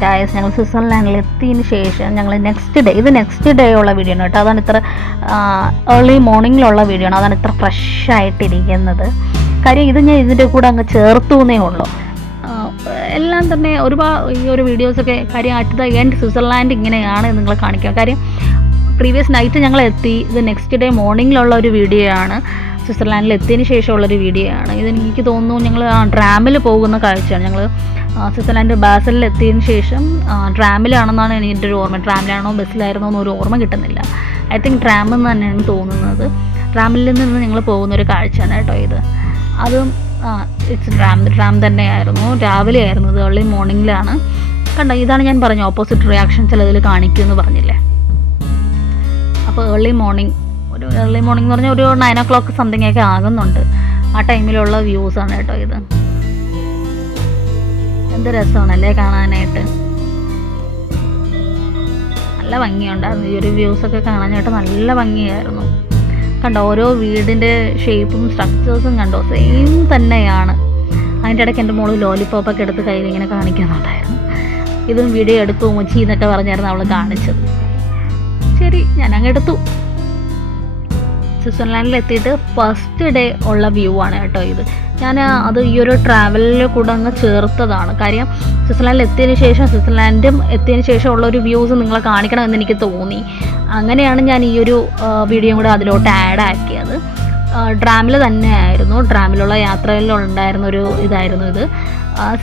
Guys, ഞങ്ങൾ സ്വിറ്റ്സർലാൻഡിൽ എത്തിയതിന് ശേഷം ഞങ്ങൾ നെക്സ്റ്റ് ഡേ ഉള്ള വീഡിയോ ആണ് കേട്ടോ. അതാണ് ഇത്ര ഏർലി മോർണിംഗിലുള്ള വീഡിയോ ആണ്. അതാണ് ഇത്ര ഫ്രഷ് ആയിട്ടിരിക്കുന്നത്. കാര്യം ഇത് ഞാൻ ഇതിൻ്റെ കൂടെ അങ്ങ് ചേർത്തു എന്നേ ഉള്ളൂ. എല്ലാം തന്നെ ഈ ഒരു വീഡിയോസൊക്കെ കാര്യം അറ്റ് ദ എൻഡ് സ്വിറ്റ്സർലാൻഡ് ഇങ്ങനെയാണ് നിങ്ങളെ കാണിക്കുക. കാര്യം പ്രീവിയസ് നൈറ്റ് ഞങ്ങൾ എത്തി. ഇത് നെക്സ്റ്റ് ഡേ മോർണിംഗിലുള്ള ഒരു വീഡിയോ ആണ്. സ്വിറ്റ്സർലാൻഡിൽ എത്തിയതിന് ശേഷമുള്ളൊരു വീഡിയോ ആണ്. ഇതെനിക്ക് തോന്നുന്നു ഞങ്ങൾ ട്രാമിൽ പോകുന്ന കാഴ്ചയാണ്. ഞങ്ങൾ സ്വിറ്റ്സർലാൻഡ് ബാസലിൽ എത്തിയതിന് ശേഷം ട്രാമിലാണെന്നാണ് എൻ്റെ ഒരു ഓർമ്മ. ട്രാമിലാണോ ബസ്സിലായിരുന്നോ എന്നൊരു ഓർമ്മ കിട്ടുന്നില്ല. ഐ തിങ്ക് ട്രാമെന്ന് തന്നെയാണ് തോന്നുന്നത്. ട്രാമിൽ നിന്ന് ഞങ്ങൾ പോകുന്നൊരു കാഴ്ചയാണ് കേട്ടോ ഇത്. അതും ട്രാം തന്നെയായിരുന്നു. രാവിലെ ആയിരുന്നു. ഇത് ഏർലി മോർണിംഗിലാണ്. കണ്ടോ, ഇതാണ് ഞാൻ പറഞ്ഞു ഓപ്പോസിറ്റ് റിയാക്ഷൻ ചിലതിൽ കാണിക്കുമെന്ന് പറഞ്ഞില്ലേ. അപ്പോൾ ഏർലി മോർണിംഗ് എന്ന് പറഞ്ഞാൽ ഒരു 9 o'clock സംതിങ് ഒക്കെ ആകുന്നുണ്ട്. ആ ടൈമിലുള്ള വ്യൂസാണ് കേട്ടോ ഇത്. എന്ത് രസമാണല്ലേ കാണാനായിട്ട്. നല്ല ഭംഗിയുണ്ടായിരുന്നു. ഈ ഒരു വ്യൂസൊക്കെ കാണാനായിട്ട് നല്ല ഭംഗിയായിരുന്നു. കണ്ടോ, ഓരോ വീടിൻ്റെ ഷേപ്പും സ്ട്രക്ചേഴ്സും കണ്ടോ സെയിം തന്നെയാണ്. അതിൻ്റെ ഇടയ്ക്ക് എൻ്റെ മോള് ലോലിപോപ്പൊക്കെ എടുത്ത് കയ്യിൽ ഇങ്ങനെ കാണിക്കുന്നുണ്ടായിരുന്നു. ഇതും വീഡിയോ എടുത്തു മുച്ചി എന്നൊക്കെ പറഞ്ഞായിരുന്നു അവൾ കാണിച്ചത്. ശരി, ഞാനങ്ങ് എടുത്തു. സ്വിറ്റ്സർലാൻഡിൽ എത്തിയിട്ട് ഫസ്റ്റ് ഡേ ഉള്ള വ്യൂ ആണ് കേട്ടോ ഇത്. ഞാൻ അത് ഈ ഒരു ട്രാവലിൽ കൂടെ അങ്ങ് ചേർത്തതാണ്. കാര്യം സ്വിറ്റ്സർലാൻഡിൽ എത്തിയതിന് ശേഷം ഉള്ള ഒരു വ്യൂസ് നിങ്ങളെ കാണിക്കണമെന്ന് എനിക്ക് തോന്നി. അങ്ങനെയാണ് ഞാൻ ഈ ഒരു വീഡിയോ കൂടെ അതിലോട്ട് ആഡ് ആക്കിയത്. ട്രാമിൽ തന്നെയായിരുന്നു. ട്രാമിലുള്ള യാത്രയിലുണ്ടായിരുന്ന ഒരു ഇതായിരുന്നു ഇത്.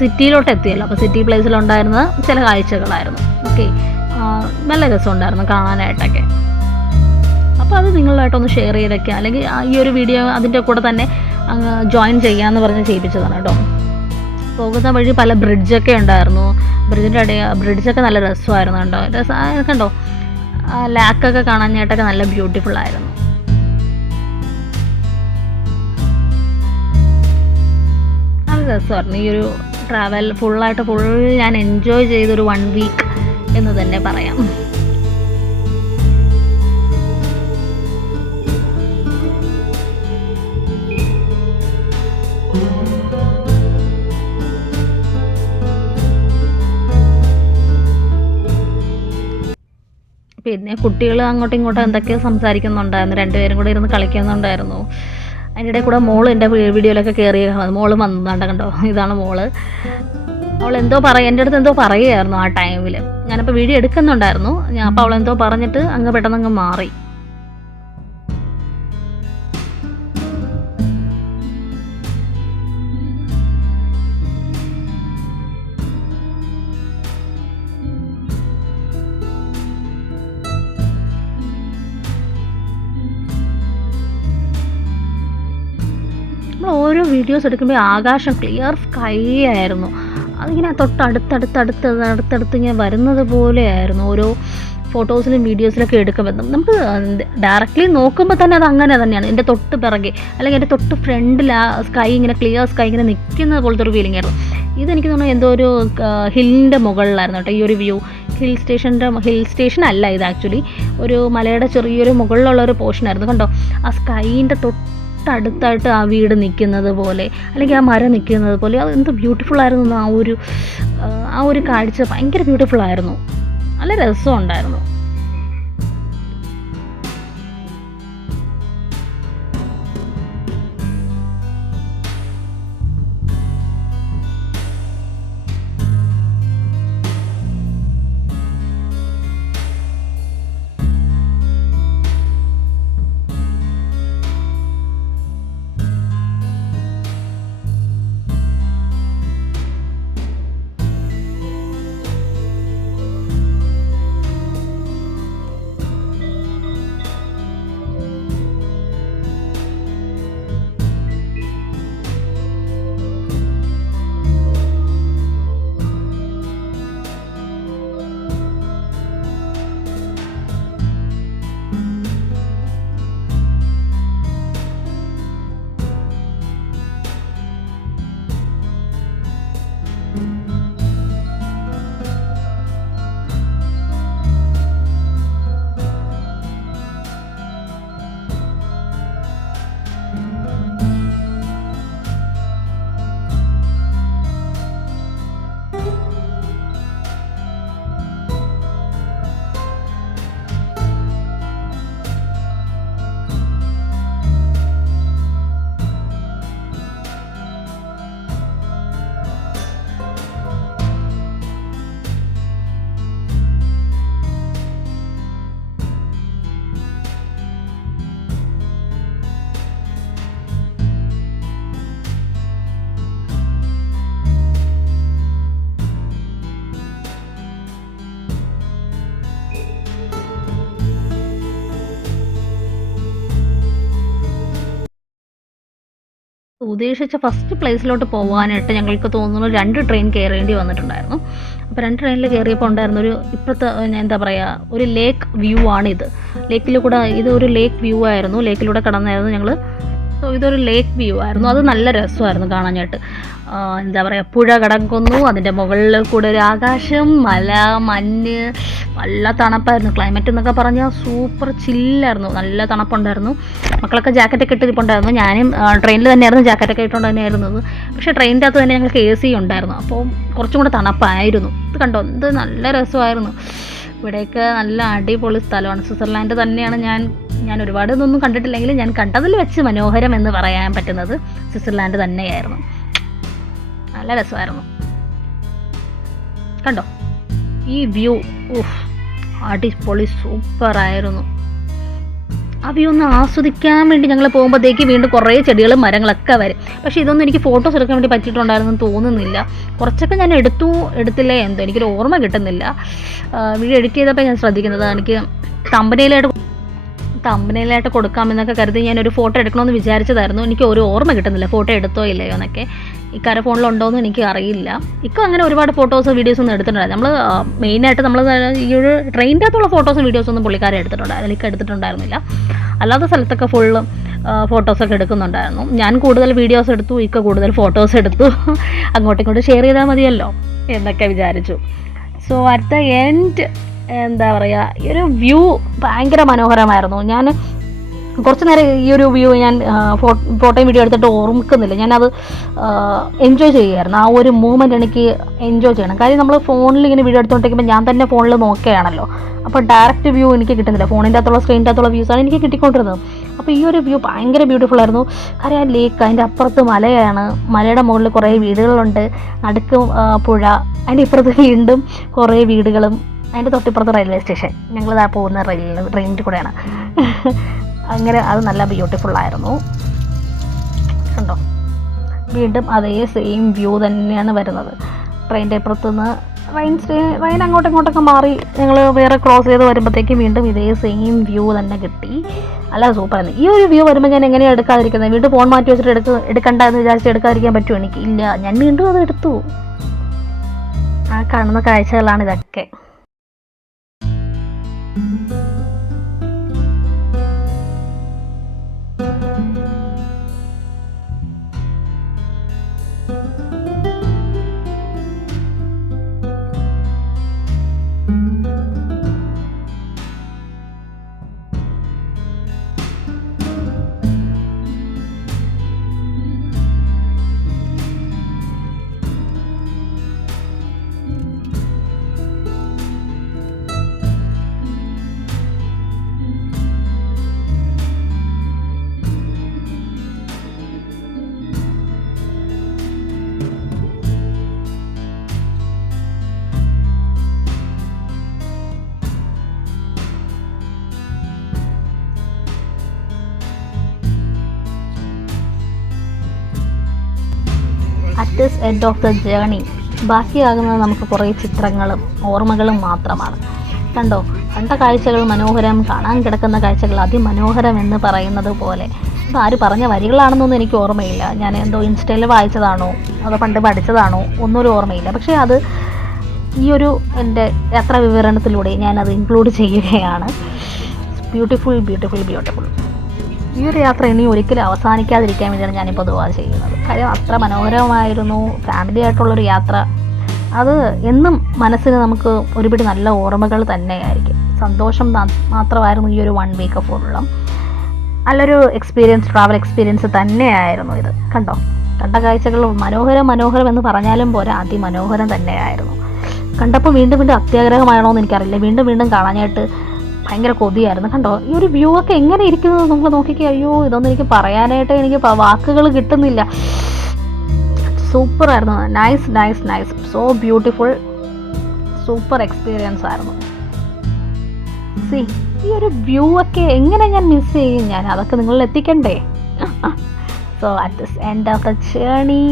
സിറ്റിയിലോട്ട് എത്തിയല്ലോ. അപ്പോൾ സിറ്റി പ്ലേസിലുണ്ടായിരുന്ന ചില കാഴ്ചകളായിരുന്നു. ഓക്കെ, നല്ല രസമുണ്ടായിരുന്നു കാണാനായിട്ടൊക്കെ. അപ്പോൾ അത് നിങ്ങളുമായിട്ടൊന്ന് ഷെയർ ചെയ്തൊക്കെ, അല്ലെങ്കിൽ ഈ ഒരു വീഡിയോ അതിൻ്റെ കൂടെ തന്നെ ജോയിൻ ചെയ്യാമെന്ന് പറഞ്ഞ് ചെയ്യിപ്പിച്ചതാണ് കേട്ടോ. പോകുന്ന വഴി പല ബ്രിഡ്ജൊക്കെ ഉണ്ടായിരുന്നു. ബ്രിഡ്ജൊക്കെ നല്ല രസമായിരുന്നു കേട്ടോ. കണ്ടോ, ലാക്കൊക്കെ കാണാനായിട്ടൊക്കെ നല്ല ബ്യൂട്ടിഫുൾ ആയിരുന്നു. നല്ല രസമായിരുന്നു ഈ ഒരു ട്രാവൽ. ഫുൾ ഞാൻ എൻജോയ് ചെയ്തൊരു 1 week എന്ന് തന്നെ പറയാം. പിന്നെ കുട്ടികൾ അങ്ങോട്ടും ഇങ്ങോട്ടും എന്തൊക്കെയോ സംസാരിക്കുന്നുണ്ടായിരുന്നു, രണ്ടുപേരും കൂടെ ഇരുന്ന് കളിക്കുന്നുണ്ടായിരുന്നു. അതിൻ്റെ ഇടയിൽ കൂടെ മോള് എൻ്റെ വീഡിയോയിലൊക്കെ കയറി മോള് വന്നതാണ്ട് കണ്ടോ, ഇതാണ് മോള്. അവൾ എന്തോ എൻ്റെ അടുത്ത് എന്തോ പറയുമായിരുന്നു ആ ടൈമിൽ. ഞാനപ്പോൾ വീഡിയോ എടുക്കുന്നുണ്ടായിരുന്നു, അപ്പോൾ അവൾ എന്തോ പറഞ്ഞിട്ട് അങ്ങ് പെട്ടെന്ന് മാറി. നമ്മൾ ഓരോ വീഡിയോസ് എടുക്കുമ്പോൾ ആകാശം ക്ലിയർ സ്കൈ ആയിരുന്നു. അതിങ്ങനെ അടുത്തടുത്ത് ഇങ്ങനെ വരുന്നത് പോലെയായിരുന്നു ഓരോ ഫോട്ടോസിലും വീഡിയോസിലൊക്കെ എടുക്കുമ്പോൾ. നമുക്ക് ഡയറക്റ്റ്ലി നോക്കുമ്പോൾ തന്നെ അത് അങ്ങനെ തന്നെയാണ്. എൻ്റെ തൊട്ട് പിറകെ അല്ലെങ്കിൽ എൻ്റെ തൊട്ട് ഫ്രണ്ടിൽ ആ സ്കൈ ഇങ്ങനെ ക്ലിയർ സ്കൈ ഇങ്ങനെ നിൽക്കുന്നത് പോലത്തെ ഒരു ഫീലിംഗ് ആയിരുന്നു. ഇതെനിക്ക് തോന്നുന്നു എന്തോ ഒരു ഹില്ലിൻ്റെ മുകളിലായിരുന്നു കേട്ടോ ഈ ഒരു വ്യൂ. ഹിൽ സ്റ്റേഷൻ അല്ല ഇത്, ആക്ച്വലി ഒരു മലയുടെ ചെറിയൊരു മുകളിലുള്ള ഒരു പോർഷനായിരുന്നു. കണ്ടോ ആ സ്കൈൻ്റെ തൊട്ടടുത്തായിട്ട് ആ വീട് നിൽക്കുന്നത് പോലെ അല്ലെങ്കിൽ ആ മരം നിൽക്കുന്നത് പോലെ. അത് എന്ത് ബ്യൂട്ടിഫുൾ ആയിരുന്നു. ആ ഒരു കാഴ്ച ഭയങ്കര ബ്യൂട്ടിഫുൾ ആയിരുന്നു, നല്ല രസമുണ്ടായിരുന്നു. ഉദ്ദേശിച്ച ഫസ്റ്റ് പ്ലേസിലോട്ട് പോകാനായിട്ട് ഞങ്ങൾക്ക് തോന്നുന്നു 2 ട്രെയിൻ കയറേണ്ടി വന്നിട്ടുണ്ടായിരുന്നു. അപ്പോൾ 2 ട്രെയിനിൽ കയറിയപ്പോൾ ഉണ്ടായിരുന്നൊരു ഇപ്പോഴത്തെ എന്താ പറയുക ഒരു ലേക്ക് വ്യൂ ആണിത്. ലേക്കിലൂടെ ഇതൊരു ലേക്ക് വ്യൂ ആയിരുന്നു, ലേക്കിലൂടെ കടന്നായിരുന്നു ഞങ്ങൾ. സോ ഇതൊരു ലേക്ക് വ്യൂ ആയിരുന്നു, അത് നല്ല രസമായിരുന്നു കാണാനായിട്ട്. എന്താ പറയുക പുഴ കടക്കുന്നു, അതിൻ്റെ മുകളിൽ കൂടെ ഒരു ആകാശം, മല, മഞ്ഞ്, നല്ല തണുപ്പായിരുന്നു. ക്ലൈമറ്റ് എന്നൊക്കെ പറഞ്ഞാൽ സൂപ്പർ ചില്ലായിരുന്നു, നല്ല തണുപ്പുണ്ടായിരുന്നു. മക്കളൊക്കെ ജാക്കറ്റൊക്കെ ഇട്ടിരിപ്പുണ്ടായിരുന്നു. ഞാനും ട്രെയിനിൽ തന്നെയായിരുന്നു ജാക്കറ്റൊക്കെ ഇട്ടുകൊണ്ട് തന്നെയായിരുന്നത്. പക്ഷേ ട്രെയിനിൻ്റെ അകത്ത് തന്നെ ഞങ്ങൾക്ക് AC ഉണ്ടായിരുന്നു, അപ്പോൾ കുറച്ചും കൂടെ തണുപ്പായിരുന്നു. ഇത് കണ്ടോ, ഇത് നല്ല രസമായിരുന്നു. ഇവിടെയൊക്കെ നല്ല അടിപൊളി സ്ഥലമാണ്. സ്വിറ്റ്സർലാൻഡ് തന്നെയാണ്. ഞാൻ ഒരുപാട് ഇതൊന്നും കണ്ടിട്ടില്ലെങ്കിലും ഞാൻ കണ്ടതിൽ വെച്ച് മനോഹരം എന്ന് പറയാൻ പറ്റുന്നത് സ്വിറ്റ്സർലാൻഡ് തന്നെയായിരുന്നു. നല്ല രസമായിരുന്നു. കണ്ടോ ഈ വ്യൂ, അടിപൊളി സൂപ്പറായിരുന്നു. ആ വ്യൂ ഒന്ന് ആസ്വദിക്കാൻ വേണ്ടി ഞങ്ങൾ പോകുമ്പോഴത്തേക്ക് വീണ്ടും കുറേ ചെടികളും മരങ്ങളൊക്കെ വരും. പക്ഷേ ഇതൊന്നും എനിക്ക് ഫോട്ടോസ് എടുക്കാൻ വേണ്ടി പറ്റിയിട്ടുണ്ടായിരുന്നു തോന്നുന്നില്ല. കുറച്ചൊക്കെ ഞാൻ എടുത്തില്ലേ എന്തോ എനിക്കൊരു ഓർമ്മ കിട്ടുന്നില്ല. വീഡിയോ എഡിറ്റ് ചെയ്തപ്പോൾ ഞാൻ ശ്രദ്ധിക്കുന്നത് എനിക്ക് തമ്പനയിലായിട്ട് കൊടുക്കാമെന്നൊക്കെ കരുതി ഞാനൊരു ഫോട്ടോ എടുക്കണമെന്ന് വിചാരിച്ചതായിരുന്നു. എനിക്ക് ഒരു ഓർമ്മ കിട്ടുന്നില്ല ഫോട്ടോ എടുത്തോ ഇല്ലയോ എന്നൊക്കെ. ഇക്കാരെ ഫോണിലുണ്ടോയെന്ന് എനിക്ക് അറിയില്ല. അങ്ങനെ ഒരുപാട് ഫോട്ടോസ് വീഡിയോസൊന്നും എടുത്തിട്ടുണ്ടായിരുന്നു. നമ്മൾ മെയിനായിട്ട് നമ്മൾ ഈ ഒരു ട്രെയിനിൻ്റെ അകത്തുള്ള ഫോട്ടോസും വീഡിയോസൊന്നും പുള്ളിക്കാരെ എടുത്തിട്ടുണ്ടായിരുന്നില്ല. അല്ലാത്ത സ്ഥലത്തൊക്കെ ഫുള്ള് ഫോട്ടോസൊക്കെ എടുക്കുന്നുണ്ടായിരുന്നു. ഞാൻ കൂടുതൽ വീഡിയോസ് എടുത്തു, കൂടുതൽ ഫോട്ടോസ് എടുത്തു. അങ്ങോട്ടും ഇങ്ങോട്ടും ഷെയർ ചെയ്താൽ മതിയല്ലോ എന്നൊക്കെ വിചാരിച്ചു. സോ അറ്റ് ദ എൻഡ് എന്താ പറയുക ഈ ഒരു വ്യൂ ഭയങ്കര മനോഹരമായിരുന്നു. ഞാൻ കുറച്ച് നേരം ഈ ഒരു വ്യൂ ഞാൻ ഫോട്ടോയും വീഡിയോ എടുത്തിട്ട് ഓർമ്മിക്കുന്നില്ല. ഞാനത് എൻജോയ് ചെയ്യുമായിരുന്നു. ആ ഒരു മൂമെൻറ്റ് എനിക്ക് എൻജോയ് ചെയ്യണം. കാര്യം നമ്മൾ ഫോണിൽ ഇങ്ങനെ വീഡിയോ എടുത്തുകൊണ്ടിരിക്കുമ്പോൾ ഞാൻ തന്നെ ഫോണിൽ നോക്കുകയാണല്ലോ, അപ്പോൾ ഡയറക്റ്റ് വ്യൂ എനിക്ക് കിട്ടുന്നില്ല. ഫോണിൻ്റെ അകത്തുള്ള സ്ക്രീനിൻ്റെ അകത്തുള്ള വ്യൂസാണ് എനിക്ക് കിട്ടിക്കൊണ്ടിരുന്നത്. അപ്പോൾ ഈ ഒരു വ്യൂ ഭയങ്കര ബ്യൂട്ടിഫുൾ ആയിരുന്നു. കാര്യം ആ ലേക്ക്, അതിൻ്റെ അപ്പുറത്ത് മലയാണ്, മലയുടെ മുകളിൽ കുറേ വീടുകളുണ്ട്, നടുക്ക് പുഴ, അതിൻ്റെ ഇപ്പുറത്ത് വീണ്ടും കുറേ വീടുകളും, അതിൻ്റെ തൊട്ടിപ്പുറത്ത് റെയിൽവേ സ്റ്റേഷൻ. ഞങ്ങളിതാ പോകുന്ന ട്രെയിനിൻ്റെ കൂടെയാണ്. അങ്ങനെ അത് നല്ല ബ്യൂട്ടിഫുള്ളായിരുന്നു. കണ്ടോ, വീണ്ടും അതേ സെയിം വ്യൂ തന്നെയാണ് വരുന്നത്. ട്രെയിനിൻ്റെ ഇപ്പുറത്തുനിന്ന് ട്രെയിൻ അങ്ങോട്ടും ഇങ്ങോട്ടൊക്കെ മാറി ഞങ്ങൾ വേറെ ക്രോസ് ചെയ്ത് വരുമ്പോഴത്തേക്കും വീണ്ടും ഇതേ സെയിം വ്യൂ തന്നെ കിട്ടി. അല്ല സൂപ്പറായിരുന്നു. ഈ ഒരു വ്യൂ വരുമ്പോൾ ഞാൻ എങ്ങനെയാണ് എടുക്കാതിരിക്കുന്നത്? വീണ്ടും ഫോൺ മാറ്റി വെച്ചിട്ട് എടുക്കണ്ട എന്ന് വിചാരിച്ച് എടുക്കാതിരിക്കാൻ പറ്റുമോ എനിക്ക്? ഇല്ല, ഞാൻ വീണ്ടും അത് എടുത്തു. ആ കാണുന്ന കാഴ്ചകളാണ് ഇതൊക്കെ. At this end of the journey ബാക്കിയാകുന്നത് നമുക്ക് കുറേ ചിത്രങ്ങളും ഓർമ്മകളും മാത്രമാണ്. കണ്ടോ, കണ്ട കാഴ്ചകൾ മനോഹരം, കാണാൻ കിടക്കുന്ന കാഴ്ചകൾ അതിമനോഹരം എന്ന് പറയുന്നത് പോലെ. ഇപ്പോൾ ആര് പറഞ്ഞ വരികളാണെന്നൊന്നും എനിക്ക് ഓർമ്മയില്ല. ഞാൻ എന്തോ ഇൻസ്റ്റയിൽ വായിച്ചതാണോ അതോ പണ്ട് പഠിച്ചതാണോ ഒന്നൊരു ഓർമ്മയില്ല. പക്ഷേ അത് ഈ ഒരു എൻ്റെ യാത്രാ വിവരണത്തിലൂടെ ഞാനത് ഇൻക്ലൂഡ് ചെയ്യുകയാണ്. Beautiful beautiful beautiful. ഈ ഒരു യാത്ര ഇനി ഒരിക്കലും അവസാനിക്കാതിരിക്കാൻ വേണ്ടിയാണ് ഞാനിപ്പോൾ ദുആ ചെയ്യുന്നത്. കാര്യം അത്ര മനോഹരമായിരുന്നു. ഫാമിലി ആയിട്ടുള്ളൊരു യാത്ര, അത് എന്നും മനസ്സിന് നമുക്ക് ഒരുപിടി നല്ല ഓർമ്മകൾ തന്നെയായിരിക്കും. സന്തോഷം മാത്രമായിരുന്നു ഈ ഒരു 1 വീക്ക് ഫുള്ളും. നല്ലൊരു ട്രാവൽ എക്സ്പീരിയൻസ് തന്നെയായിരുന്നു ഇത്. കണ്ടോ, കണ്ട കാഴ്ചകൾ മനോഹരം എന്ന് പറഞ്ഞാലും പോരാ, അതിമനോഹരം തന്നെയായിരുന്നു. കണ്ടപ്പോൾ വീണ്ടും വീണ്ടും അത്യാഗ്രഹമാണോ എന്ന് എനിക്കറിയില്ല, വീണ്ടും കാണാനായിട്ട് ഭയങ്കര കൊതിയായിരുന്നു. കണ്ടോ, ഈ ഒരു വ്യൂ ഒക്കെ എങ്ങനെ ഇരിക്കുന്നത് നിങ്ങൾ നോക്കിക്കേ. അയ്യോ, ഇതൊന്നും എനിക്ക് പറയാനായിട്ട് എനിക്ക് വാക്കുകൾ കിട്ടുന്നില്ല. സൂപ്പറായിരുന്നു. Nice. So beautiful. Super experience ആയിരുന്നു. ഈ ഒരു വ്യൂ ഒക്കെ എങ്ങനെ ഞാൻ മിസ് ചെയ്യും? ഞാൻ അതൊക്കെ നിങ്ങളിൽ എത്തിക്കണ്ടേ? So at this end of the journey,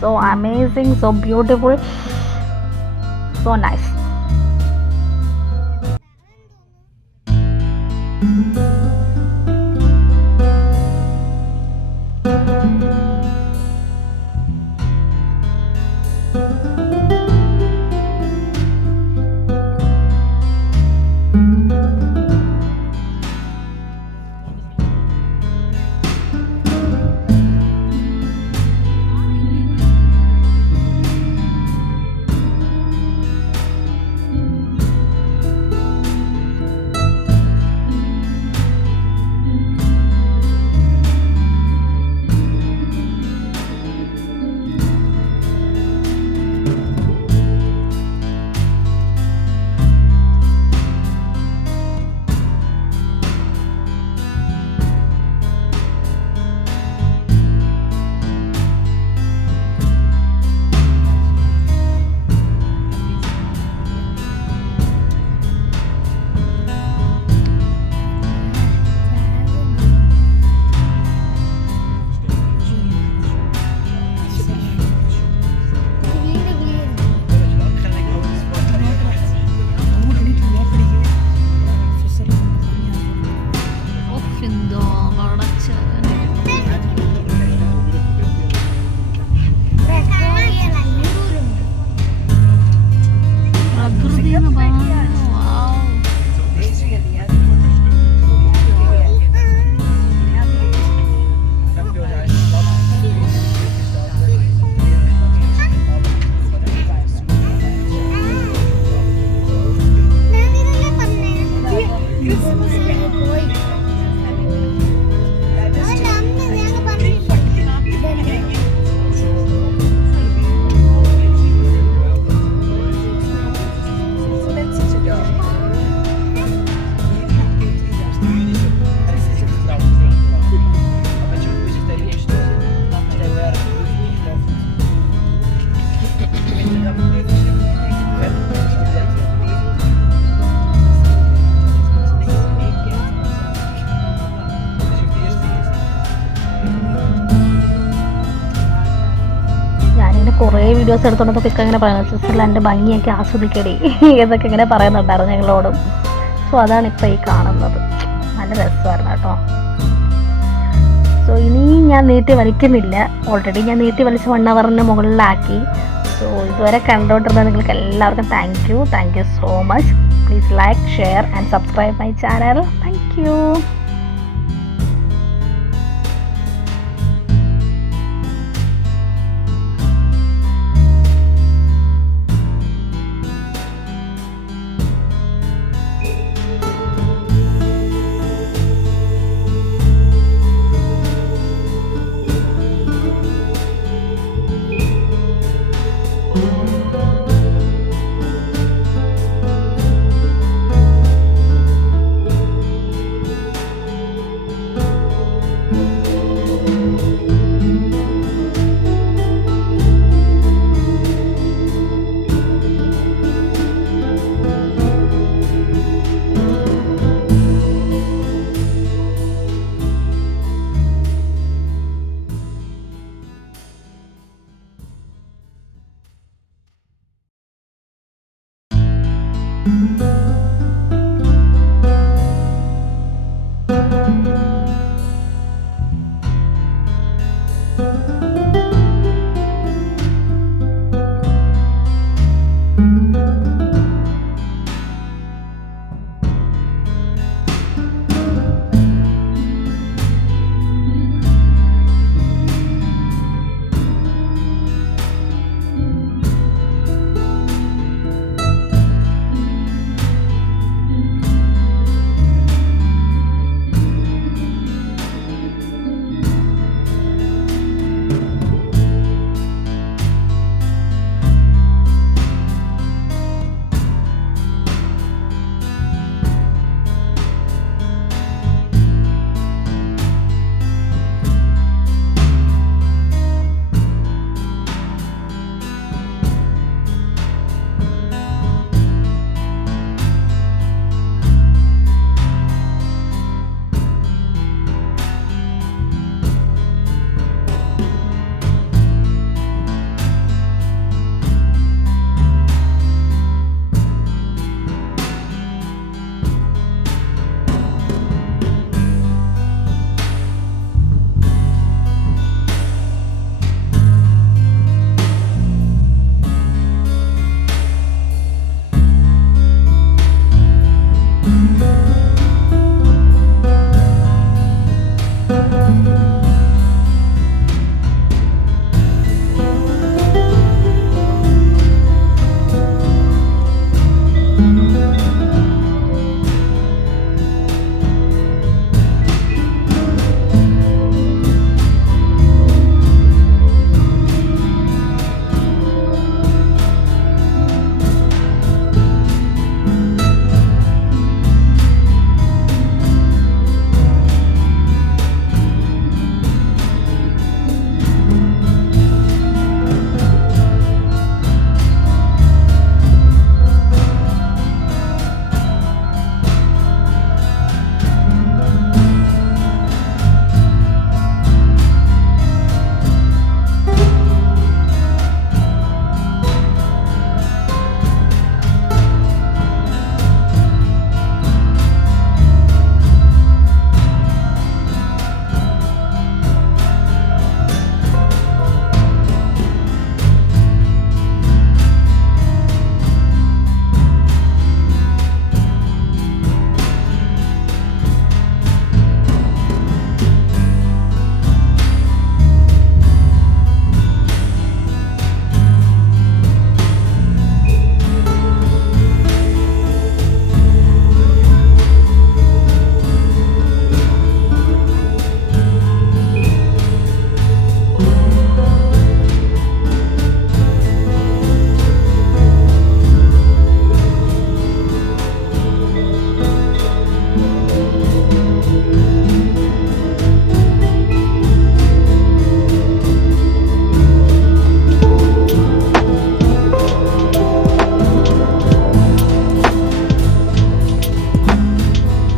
so amazing, so beautiful, so nice. Videos എടുത്തുകൊണ്ടപ്പോൾ ഇക്ക ഇങ്ങനെ പറയുന്നത് സ്വിറ്റ്സർലാൻഡ് ഭംഗിയൊക്കെ ആസ്വദിക്കടി എന്നൊക്കെ ഇങ്ങനെ പറയുന്നുണ്ടായിരുന്നു ഞങ്ങളോടും. സോ അതാണ് ഇപ്പോൾ ഈ കാണുന്നത്. നല്ല രസമായിരുന്നു കേട്ടോ. സോ ഇനി ഞാൻ നീട്ടി വലിക്കുന്നില്ല, ഓൾറെഡി ഞാൻ നീട്ടി വലിച്ച് 1 hourന് മുകളിലാക്കി. സോ ഇതുവരെ കണ്ടുകൊണ്ടിരുന്ന നിങ്ങൾക്ക് എല്ലാവർക്കും thank you so much. Please like, share and subscribe my channel. Thank you.